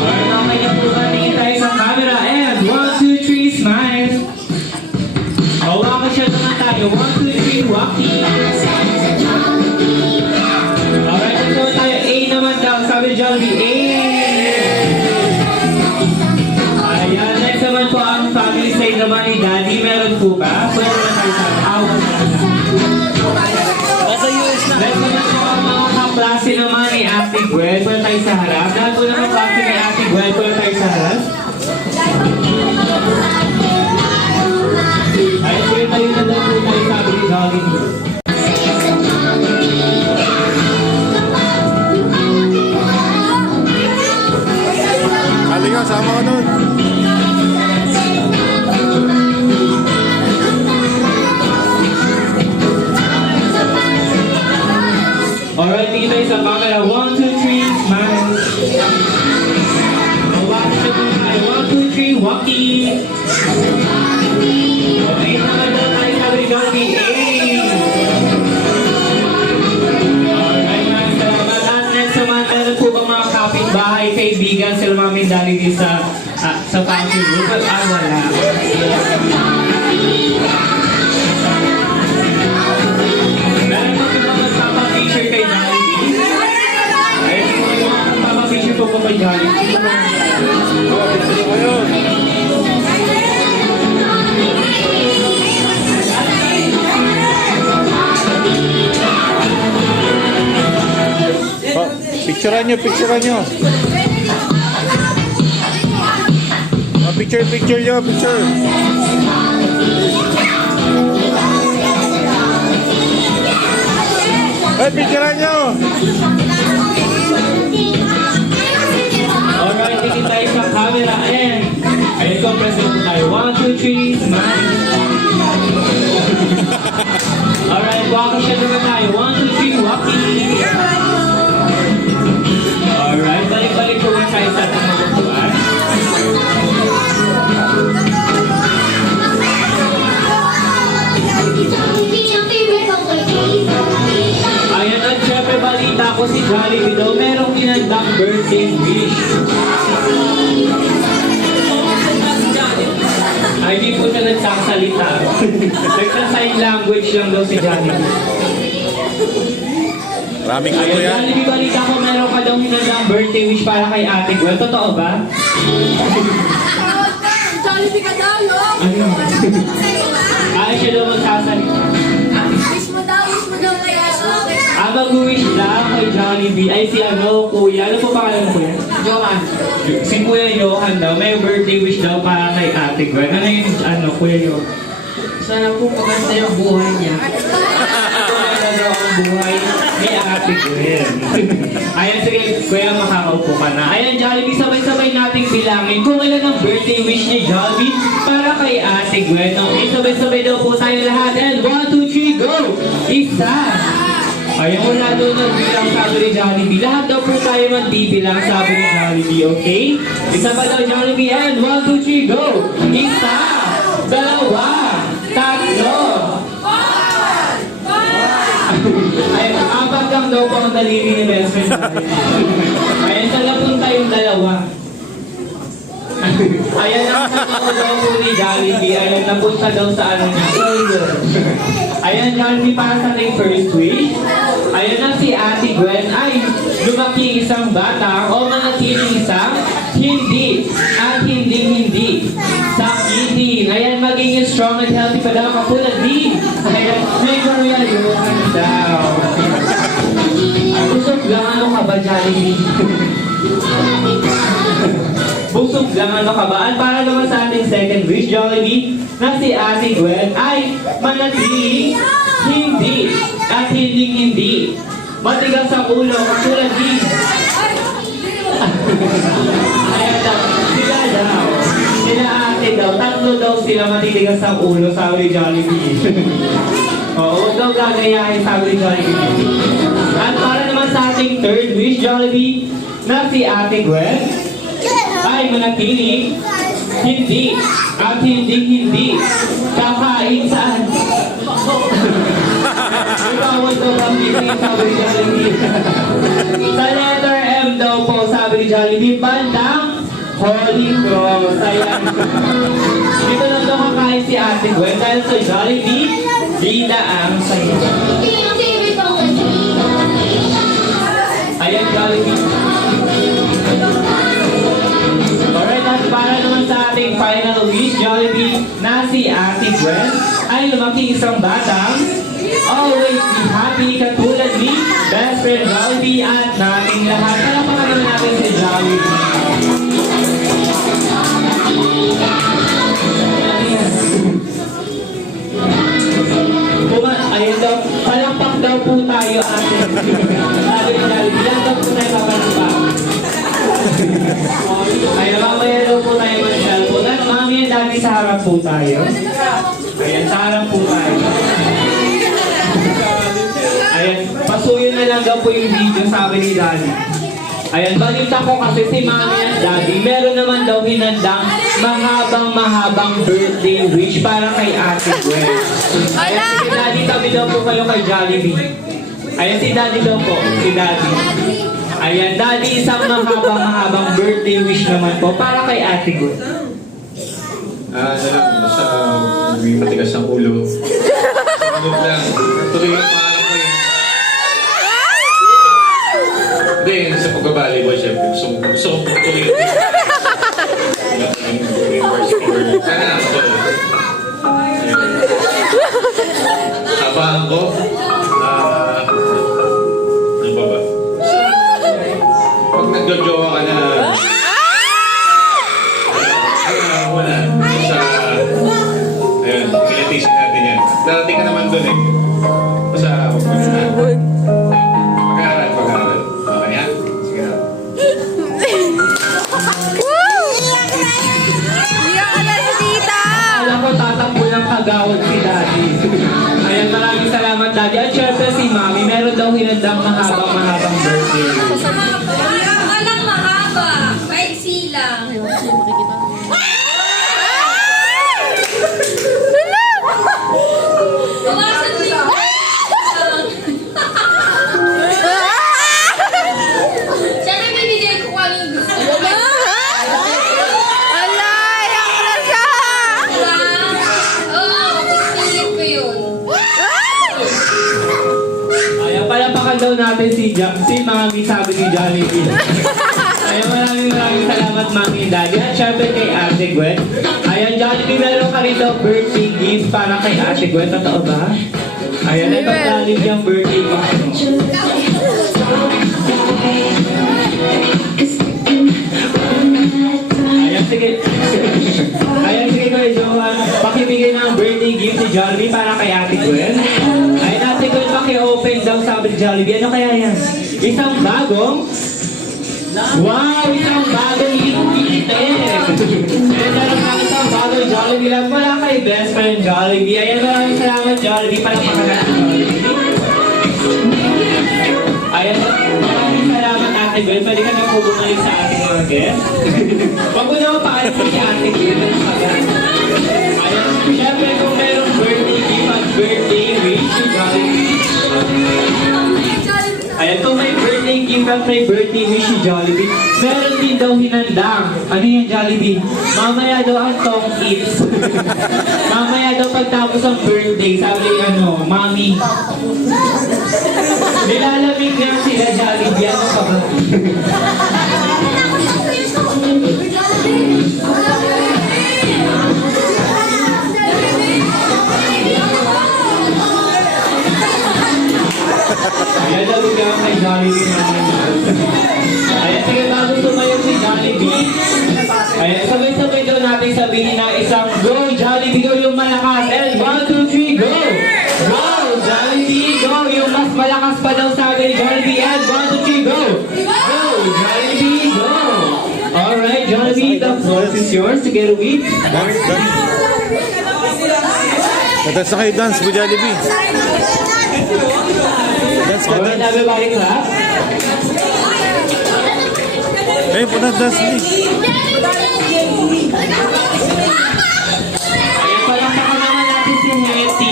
Alright, okay na po ba? Tingin tayo sa camera. And 1, 2, 3, smile. O, walkie shot naman tayo. 1, 2, 3, walkie. Alright, next naman tayo. A naman daw. Sabi ni Jollibee, A. Ayan, next naman po ang family side naman ni Daddy. Meron po ba? Pwede naman tayo sa out. Next naman po ang mga kaklase naman ni Ate Gwen. Pwede tayo sa harap. Lahat po naman klase ni Ate Gwen. Pwede tayo sa harap. kaibigan sila Mami and Daddy din sa family group. Wala. Meron po yung mga magpapapicture kay Daddy. Ayun po yung mga magpapapicture po kay Daddy. Oh, picturean nyo, picturean nyo. Oh, picture nyo, picture. Ay, picturean nyo. Alright, tingin tayo sa camera. Ayan. Ayun ko, present tayo. 1, 2, 3, smile. Alright, walking siya naman tayo. 1, 2, 3, walking. Alright, balik-balik po nga tayo sa ating mga buwan. Ayan, at syempre balita ko si Jollibee daw, merong tinandang birthday wish. Ay, di po siya nagsasalita. Nagsa-sign language lang daw si Jollibee. Maraming kuto Ayan, yan. Jollibee, balita ko meron ka daw hinandang birthday wish para kay Ate Gwen. Totoo ba? Jollibee ka daw, no? Ano? Ay, siya daw magsasalita. Wish mo daw kaya. Mag-wish lang kay Jollibee ay si kuya. Ano po pangalan mo, kuya? Johan, Si Kuya Johan daw, may birthday wish daw para kay Ate Gwen. Ano yung Kuya Johan? sana po maganda yung buhay niya. Ano daw ang buhay ni Ate Gwen? Ayan, sige, Kuya, makakaupo ka na. Ayan, Jollibee, sabay-sabay nating bilangin kung ilan ang birthday wish ni Jollibee para kay Ate Gwen. Okay, sabay-sabay daw po tayo lahat. And 1, 2, 3, go! Isa! Ayan, wala daw nagbilang, sabi ni Jollibee. Lahat daw po tayo magbibilang, sabi ni Jollibee, okay? Isa pa daw, Jollibee, and 1, 2, 3, go! Isa! Dalawa! Tatlo! Ayan, apat lang daw po ang daliri ni Best Friend. Ayan, talapunta yung dalawa. Ayan, ang sabaw daw po ni Jollibee. Ayan, napunta daw sa ano niya. Ayan, Jollibee, para sa ating first wish. Ayan na si Ate Gwen ay lumaki isang bata o manatiling isang hindi at hindi sakitin. Ayan, maging strong and healthy pa daw kapulad din. Ayan, may Kuya Johan daw. Busog lang, ano ka ba, Jollibee? Busog lang, ano ka ba? At para naman sa ating second wish, Jollibee, na si Ate Gwen ay manatiling hindi at hindi matigas sa ulo katulad din. Ayan daw, sila ate daw, tatlo daw sila matitigas sa ulo, sabi ni Jollibee. Oo, daw gagayahin, sabi ni Jollibee. At para naman sa ating third wish, Jollibee, na si Ate Gwen ay manatiling hindi at hindi kakain saan. Ibawal daw ang bibig, sabi ni Jollibee. Sa letter M daw po, sabi ni Jollibee, bandang Holy Cross. Ayan. Dito lang daw kakain si Ate Gwen dahil sa Jollibee, bida ang sayo. Ayan, Jollibee. Alright, at para naman sa ating final wish, Jollibee, na si Ate Gwen ay lumaki isang batang always be happy katulad ni Best Friend Jollibee at nating lahat. Palapakan naman natin si Jollibee. Ayun daw, palakpak daw po tayo ate. Sabi ni Jollibee, yan daw po tayo papalakpak. Ay, mamaya daw po tayo mag-cellphone. At mami and daddy, sa harap po tayo. Ayan, sa harap po tayo. Ayan, pasuyin na lang daw po yung video, sabi ni daddy. Ayan, balita ko kasi si mami at daddy, meron naman daw hinandang mahabang birthday wish para kay Ate Gwen. Ayan, si daddy, tabi daw po kayo kay Jollibee. Ayan, si daddy daw po, si daddy. Ayan, Daddy, isang mahabang birthday wish naman po para kay Ate Gwen. Ano lang, basta may matigas ang ulo. Sunod lang. Tuloy yung pangarap ko yun. Hindi, sa pagbabalibol, syempre. Gusto ko tuloy yung sana ako. Habaan ko. Ano ba ba? Pag nagjojowa ka na, wala. Ayun, kilatisin natin yan. Darating ka naman dun eh. Basta, huwag mo na. Pag-aaral. Okay ha? Sige na. Alam ko, tatakbo ng kagawad si Daddy. Ayan, maraming salamat, Daddy. At syempre si Mami, meron daw hinandang mahabang birthday. Walang mahaba. Paiksi lang. Bawasan mo yung... Siyempre, bibigay ko kung ano yung gusto mo. Oo, pisilip ko yun. Ayan, palapakan daw natin si Mami, sabi ni Jollibee. Ayan, maraming salamat, Mami and Daddy. At syempre kay Ate Gwen. Ayan, Jollibee, meron ka rin daw birthday gift para kay Ate Gwen. Totoo ba? Ayan, ay pagdalig yung birthday gift. Ayan, sige. Ayan, sige ko, Johan. Pakibigay ng birthday gift ni Jollibee para kay Ate Gwen. Ayan, Ate Gwen, paki-open daw sabi ni Jollibee. Ano kaya yan? Isang bagong... Wow! Isang bagong itik! Ayan, meron ka isang bagong Jollibee lang. Wala kay best friend Jollibee. Ayan, maraming salamat Jollibee. Palakpakan Jollibee. Ayan, maraming salamat Ate Gwen. Pwede ka na po bumalik sa ating mga guest. Huwag mo naman paalam si Ate Gwen. Ayan, syempre kung merong birthday gift at birthday wish si Jollibee. Ayan, kung may birthday gift at may birthday wish si Jollibee, meron din daw hinandang. Ano yan, Jollibee? Mamaya daw ang tong eats. Mamaya daw pagtapos ang birthday, sabi Mami. Nilalamig nga sila, Jollibee. Ano ka ba? Ayan, lamig nga kay Jollibee naman. Ayan, sige, bago tumayo si Jollibee. Ayan, sabay-sabay daw natin sabihin na isang go, Jollibee, go yung malakas. And 1, 2, 3, go! Go, Jollibee, go! Yung mas malakas pa daw sabi ni Jollibee. And 1, 2, 3, go! Go, Jollibee, go! Alright, Jollibee, the floor is yours to get a week. Dance. Dance na kayo, dance po, Jollibee. Dance ka, Alright, dance. everybody clap. Ayun po na, dance ni. Ayan, palakpakan naman natin si Hetty.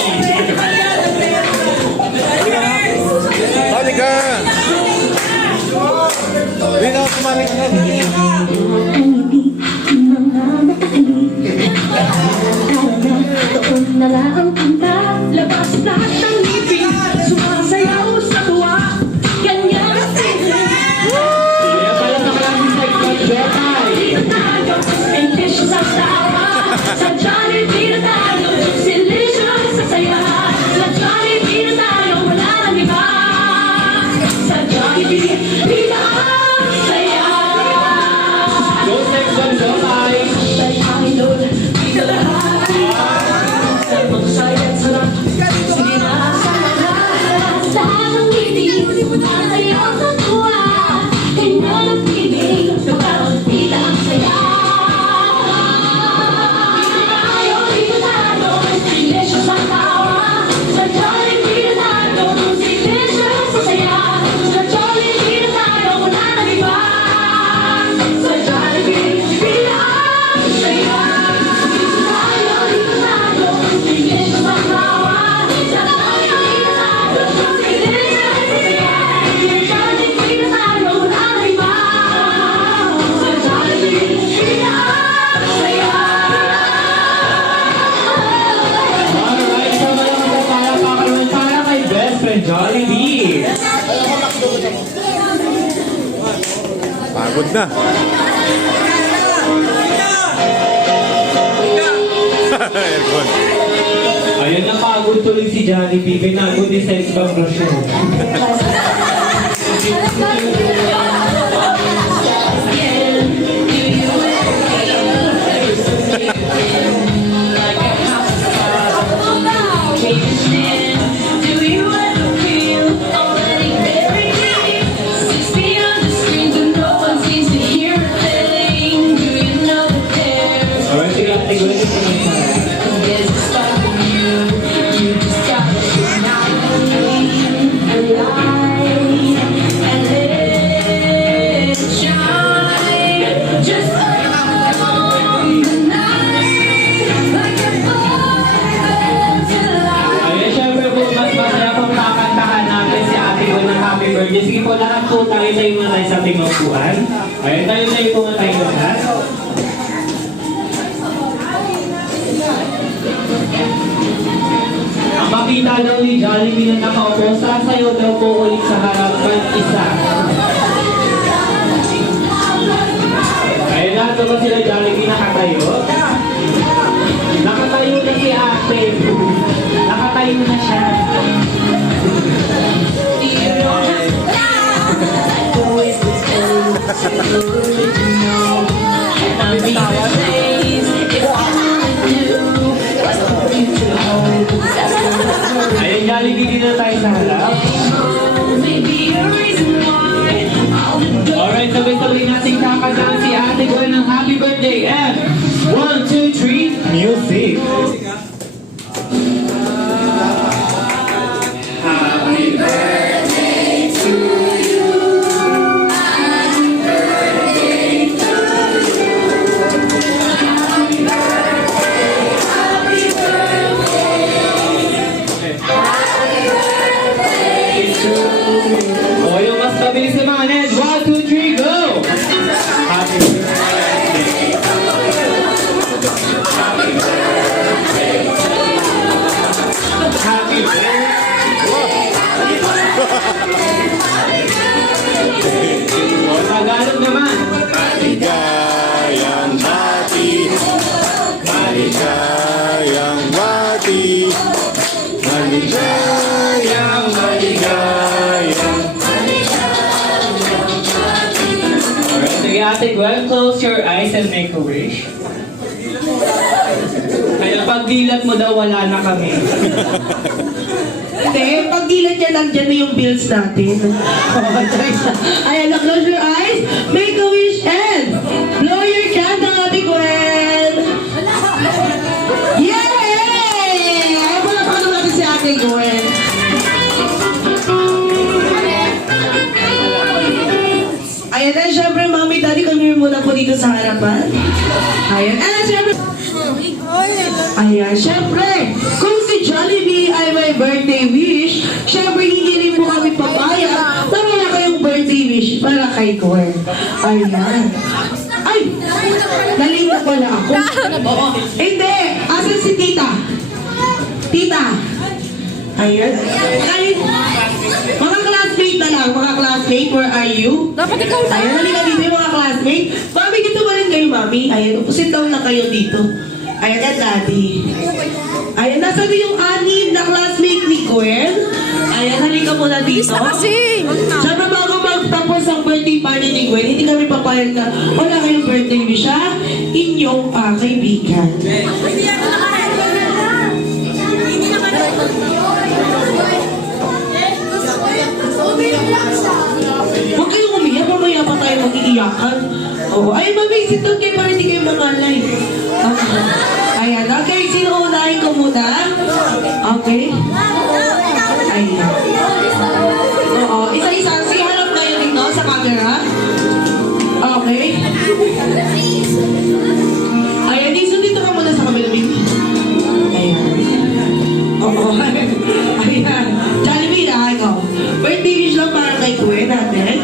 Balik ka! Hindi na ako sumalik na. Doon na lang ang punta, labas lahat ng ngipin, sumasayaw sa tuwa, ganyan ang feeling. Ayan, palakpakan natin si Jotay. English sa tawa, sa Jollibee na tayo, silicious sa saya, sa Jollibee na tayo, wala nang iba. Sa Jollibee, pinakasaya. Go section, Jotay. Sa Idol, dito lahat. Sa Jollibee. Pagod na. Aircon. Ayun na pagod tuloy si Jollibee. Pinagod din sa ibang brochure. Do you ever feel already very deep? 6 feet under screens and no one seems to hear a thing. Do you know that there's Alright, sige, ate, go ahead. there's a spark in you? You just gotta shine a light and let it shine. Just on the night like a Fourth of July. Ayun, syempre po, mas masaya pong kakantahan natin si Ate Gwen ng happy birthday. Sige po, lahat po tayo muna tayo sa ating upuan. Ayun, tayo po tayo lahat. Ang makita daw ni Jollibee na nakaupo, sasayaw daw po ulit sa harapan isa. Ayun, lahat po sila Jollibee nakatayo. Nakatayo na si Ate. Nakatayo na siya. Ayun, Jollibee dito tayo sa harap. Alright, sabay-sabay natin kakantaan si Ate Gwen ng happy birthday. And 1, 2, 3, music! Happy birthday to you. Happy birthday to you. Happy birthday. Happy birthday. Happy birthday to you. O, yung mas mabilis na mga net. 1, 2, 3, go! Happy birthday. Happy birthday. Happy birthday. O, Tagalog naman. Maligayang bati. Maligayang bati. Maligayang, maligayang. Alright, sige Ate Gwen, close your eyes and make a wish. Kaya pagdilat mo daw, wala na kami. Hindi, pag dilat niya, nandyan na yung bills natin. Ayan, now close your eyes, make a wish, and blow your candle, Ate Gwen! Yay! Ay, palakpakan natin si Ate Gwen. Ayan na, syempre, Mami, Daddy, come here muna po dito sa harapan. Ayan, and syempre, ayan, syempre, kung si Jollibee ay may birthday wish, syempre hindi rin po kami papaya na wala kayong birthday wish para kay Gwen. Ayan. Ay! Nalita pala ako. Oo. Hindi! Asan si Tita? Tita! Ayan. Ay, mga classmate na lang, mga classmate, where are you? Dapat ikaw na. Ayan, halika dito yung mga classmate. Mami, dito ba rin kayo, Mami? Ayan, sit down na kayo dito. Ayan, at Daddy. Ayan, nasa yung anim na classmate ni Gwen. Ayan, halika muna dito. Siyempre, bago magtapos ang birthday party ni Gwen, hindi kami papayag na wala kayong birthday wish, ha? Inyong kaibigan. Huwag kayong umiyak, mamaya pa tayo mag-iiyakan. Oo. Ay, mami, sit down kayo para hindi kayo mamalay. Okay. Ayan, okay. Sino unahin ko muna? Okay. Ayan. Oo. Isa-isa. Si harap kayo dito sa camera. Okay. Ayan, dito ka muna sa camera, baby. Ayan. Oo. Ayan. Jollibee na, ikaw. Birthday wish lang para kay Gwen natin.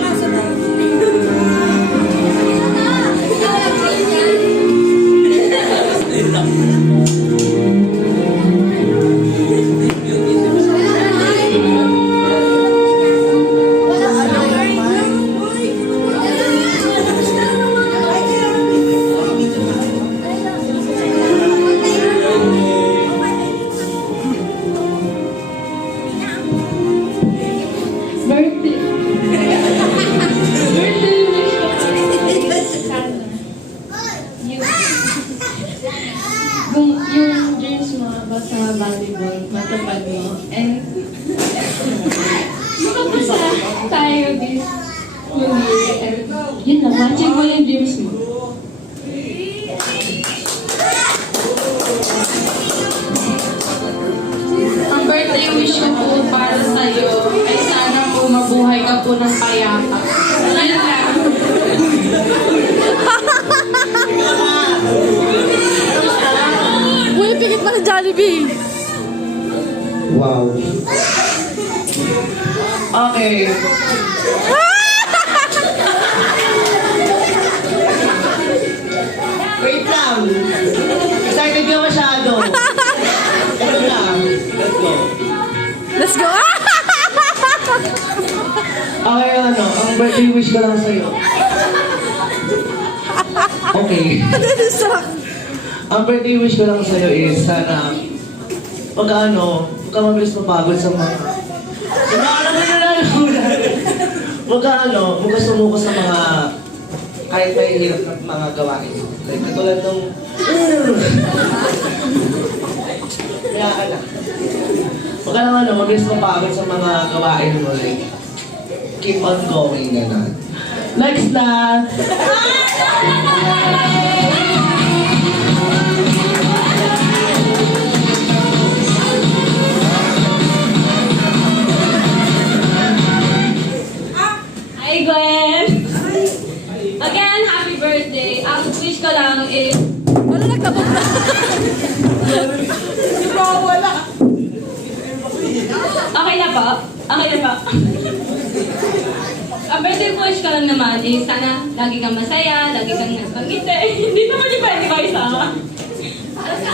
ako sa volleyball, matupad mo. And makapasa tayo this new year. And yun lang, watching mo yung dreams mo. Ang birthday wish ko po para sa'yo ay sana po mabuhay ka po ng payapa. Yun lang. Uy, pikit pa sa Jollibee. Wow. Okay. Wait lang. Excited ka masyado. Ito lang. Let's go. Let's go. Okay, ano, ang birthday wish ko lang sa'yo. Okay. Ang birthday wish ko lang sa'yo is sana huwag ka mabilis mapagod sa mga huwag ka sumuko sa mga kahit may hirap na mga gawain. Like, katulad nung kaya ka na. Huwag ka lang mabilis mapagod sa mga gawain mo. Like, keep on going, gano'n. Next na! Hi, Gwen! Again, happy birthday. Ang wish ko lang is... Ano nagtabog na? Okay na po? Okay na po? Ang birthday wish ko lang naman is sana lagi kang masaya, lagi kang nagpangiti. Hindi naman yung pwede ko isa. Basta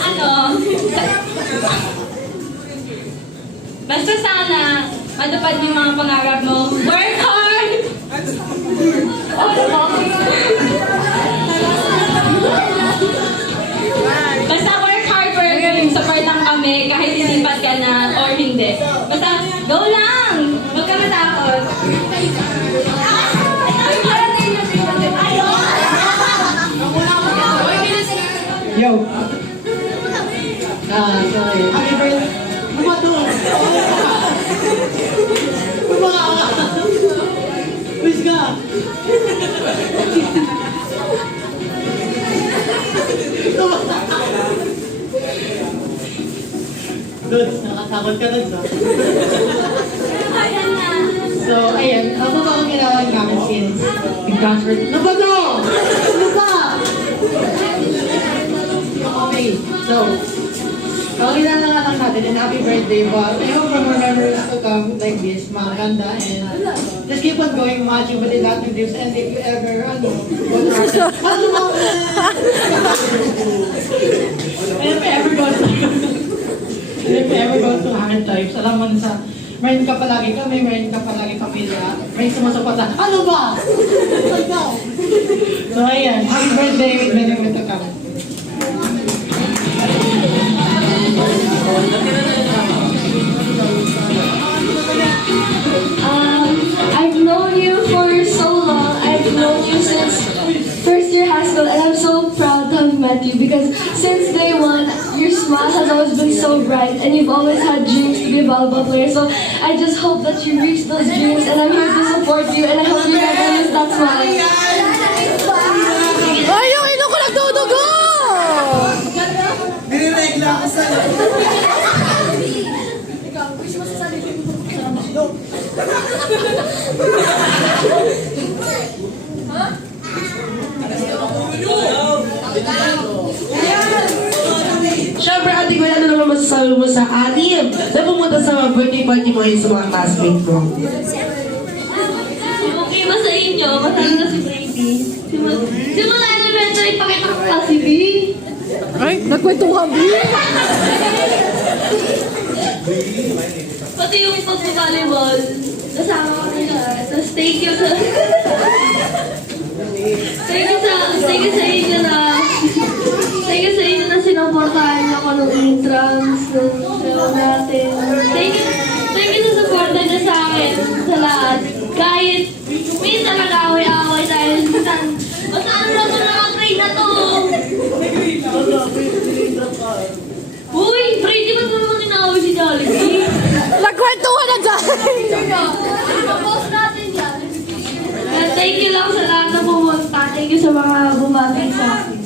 basta sana matupad mo yung mga pangarap mo. Work hard! Basta work hard for you. Support lang kami kahit isipat ka na or hindi. Basta go lang! Huwag ka matakot. Yo! Sorry. Happy birthday! Bumato! Wish ka! Lods, nakatakot ka Lods, ha? So, ayan, ako ba ang ginawa namin since nag-transfer? Ano ba to? Ano ba? Okay, so, pakilala nga lang natin and happy birthday, but I hope for more memories to come like this, mga ganda, and just keep on going, matching with the Latin dreams, and if you ever, go to our and if you ever go to Hangin Tribes, alam mo na sa mayroon ka palagi kami, mayroon ka palagi pamilya, may sumasupot na, ano ba? So ayan, happy birthday with many more to come. I've known you for so long. I've known you since first year high school, and I'm so proud to have met you because since day one, your smile has always been so bright, and you've always had dreams to be a volleyball player. So I just hope that you reach those dreams, and I'm here to support you, and I hope you never miss that smile. Ay, yung ilong ko nagdudugo! Siyempre, Ate Gwen, ano naman masasabi mo sa anim na pumunta sa mga birthday party mo ngayon sa mga classmates mo? Okay ba sa inyo? Matalo na si Brady. Simula elementary, pakita ko pa si B. Ay, nagkwentuhan, B. Pati yung pag-volleyball, kasama ko na siya. Tapos thank you sa inyo na sinuportahan niyo ako nung intrams, nung show natin. Thank you sa supporta niyo sa akin, sa lahat. Kahit minsan nag-away-away dahil minsan, basta ano na ito na grade na to? Uy, Brady, Thank you sa mga bumati sa akin.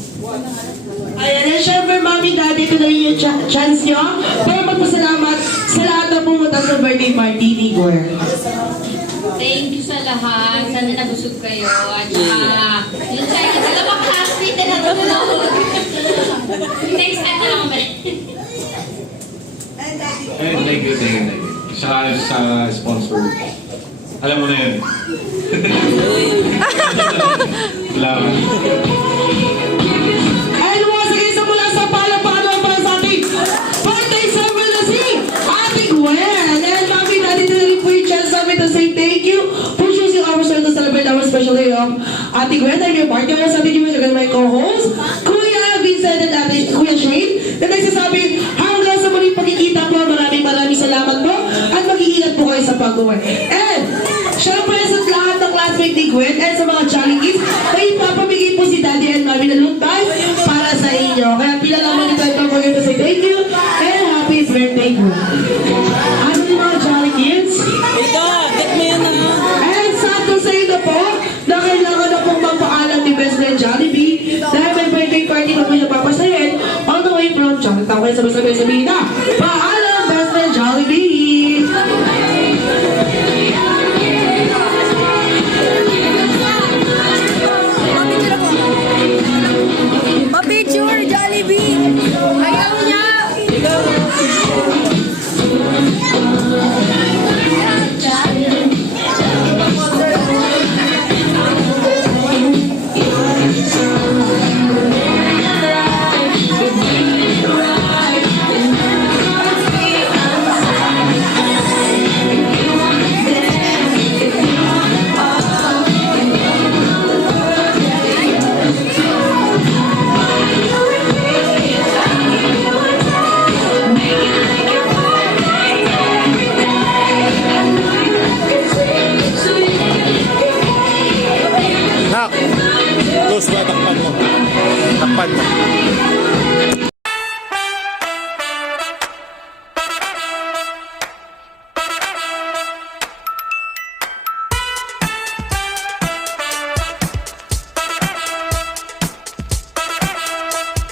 Ayan, and syempre, Mami, Daddy, ito na rin yung chance nyo para magpasalamat sa lahat na pumunta sa birthday party ni Gwen. Thank you sa lahat. Sana nabusog kayo. At saka, yun sa inyo, dalawang classmate na natulog. Next time na lang umalis. Ayun, thank you. Sa sponsor. Alam mo na yun. Salamat. And once again, sa mula sa palapano para sa ating birthday server na si Ate Gwen. And Mami, Daddy, ito na rin po yung chance namin to say thank you for choosing our show to celebrate our special day of Ate Gwen. I'm your partner sa ating viewers and my co-host, Kuya Vincent and Ate Kuya Shane, na nagsasabi, hanggang sa muling pagkikita po, maraming salamat po at mag-iingat po kayo sa pag-uwi. And, syempre sa lahat ng classmate ni Gwen and sa mga Jolly Kids, may ipapamigay po si Daddy and Mami na lumpay para sa inyo. Kaya pila naman ito ito po to say thank you and happy birthday, Gwen. Ano yung mga Jolly Kids? And sad to say na po, na kailangan na pong magpaalam ni Best Friend Jollibee dahil may birthday party na po yung napapasayin on the way from Chinatown. Kaya sabay-sabay sabihin na,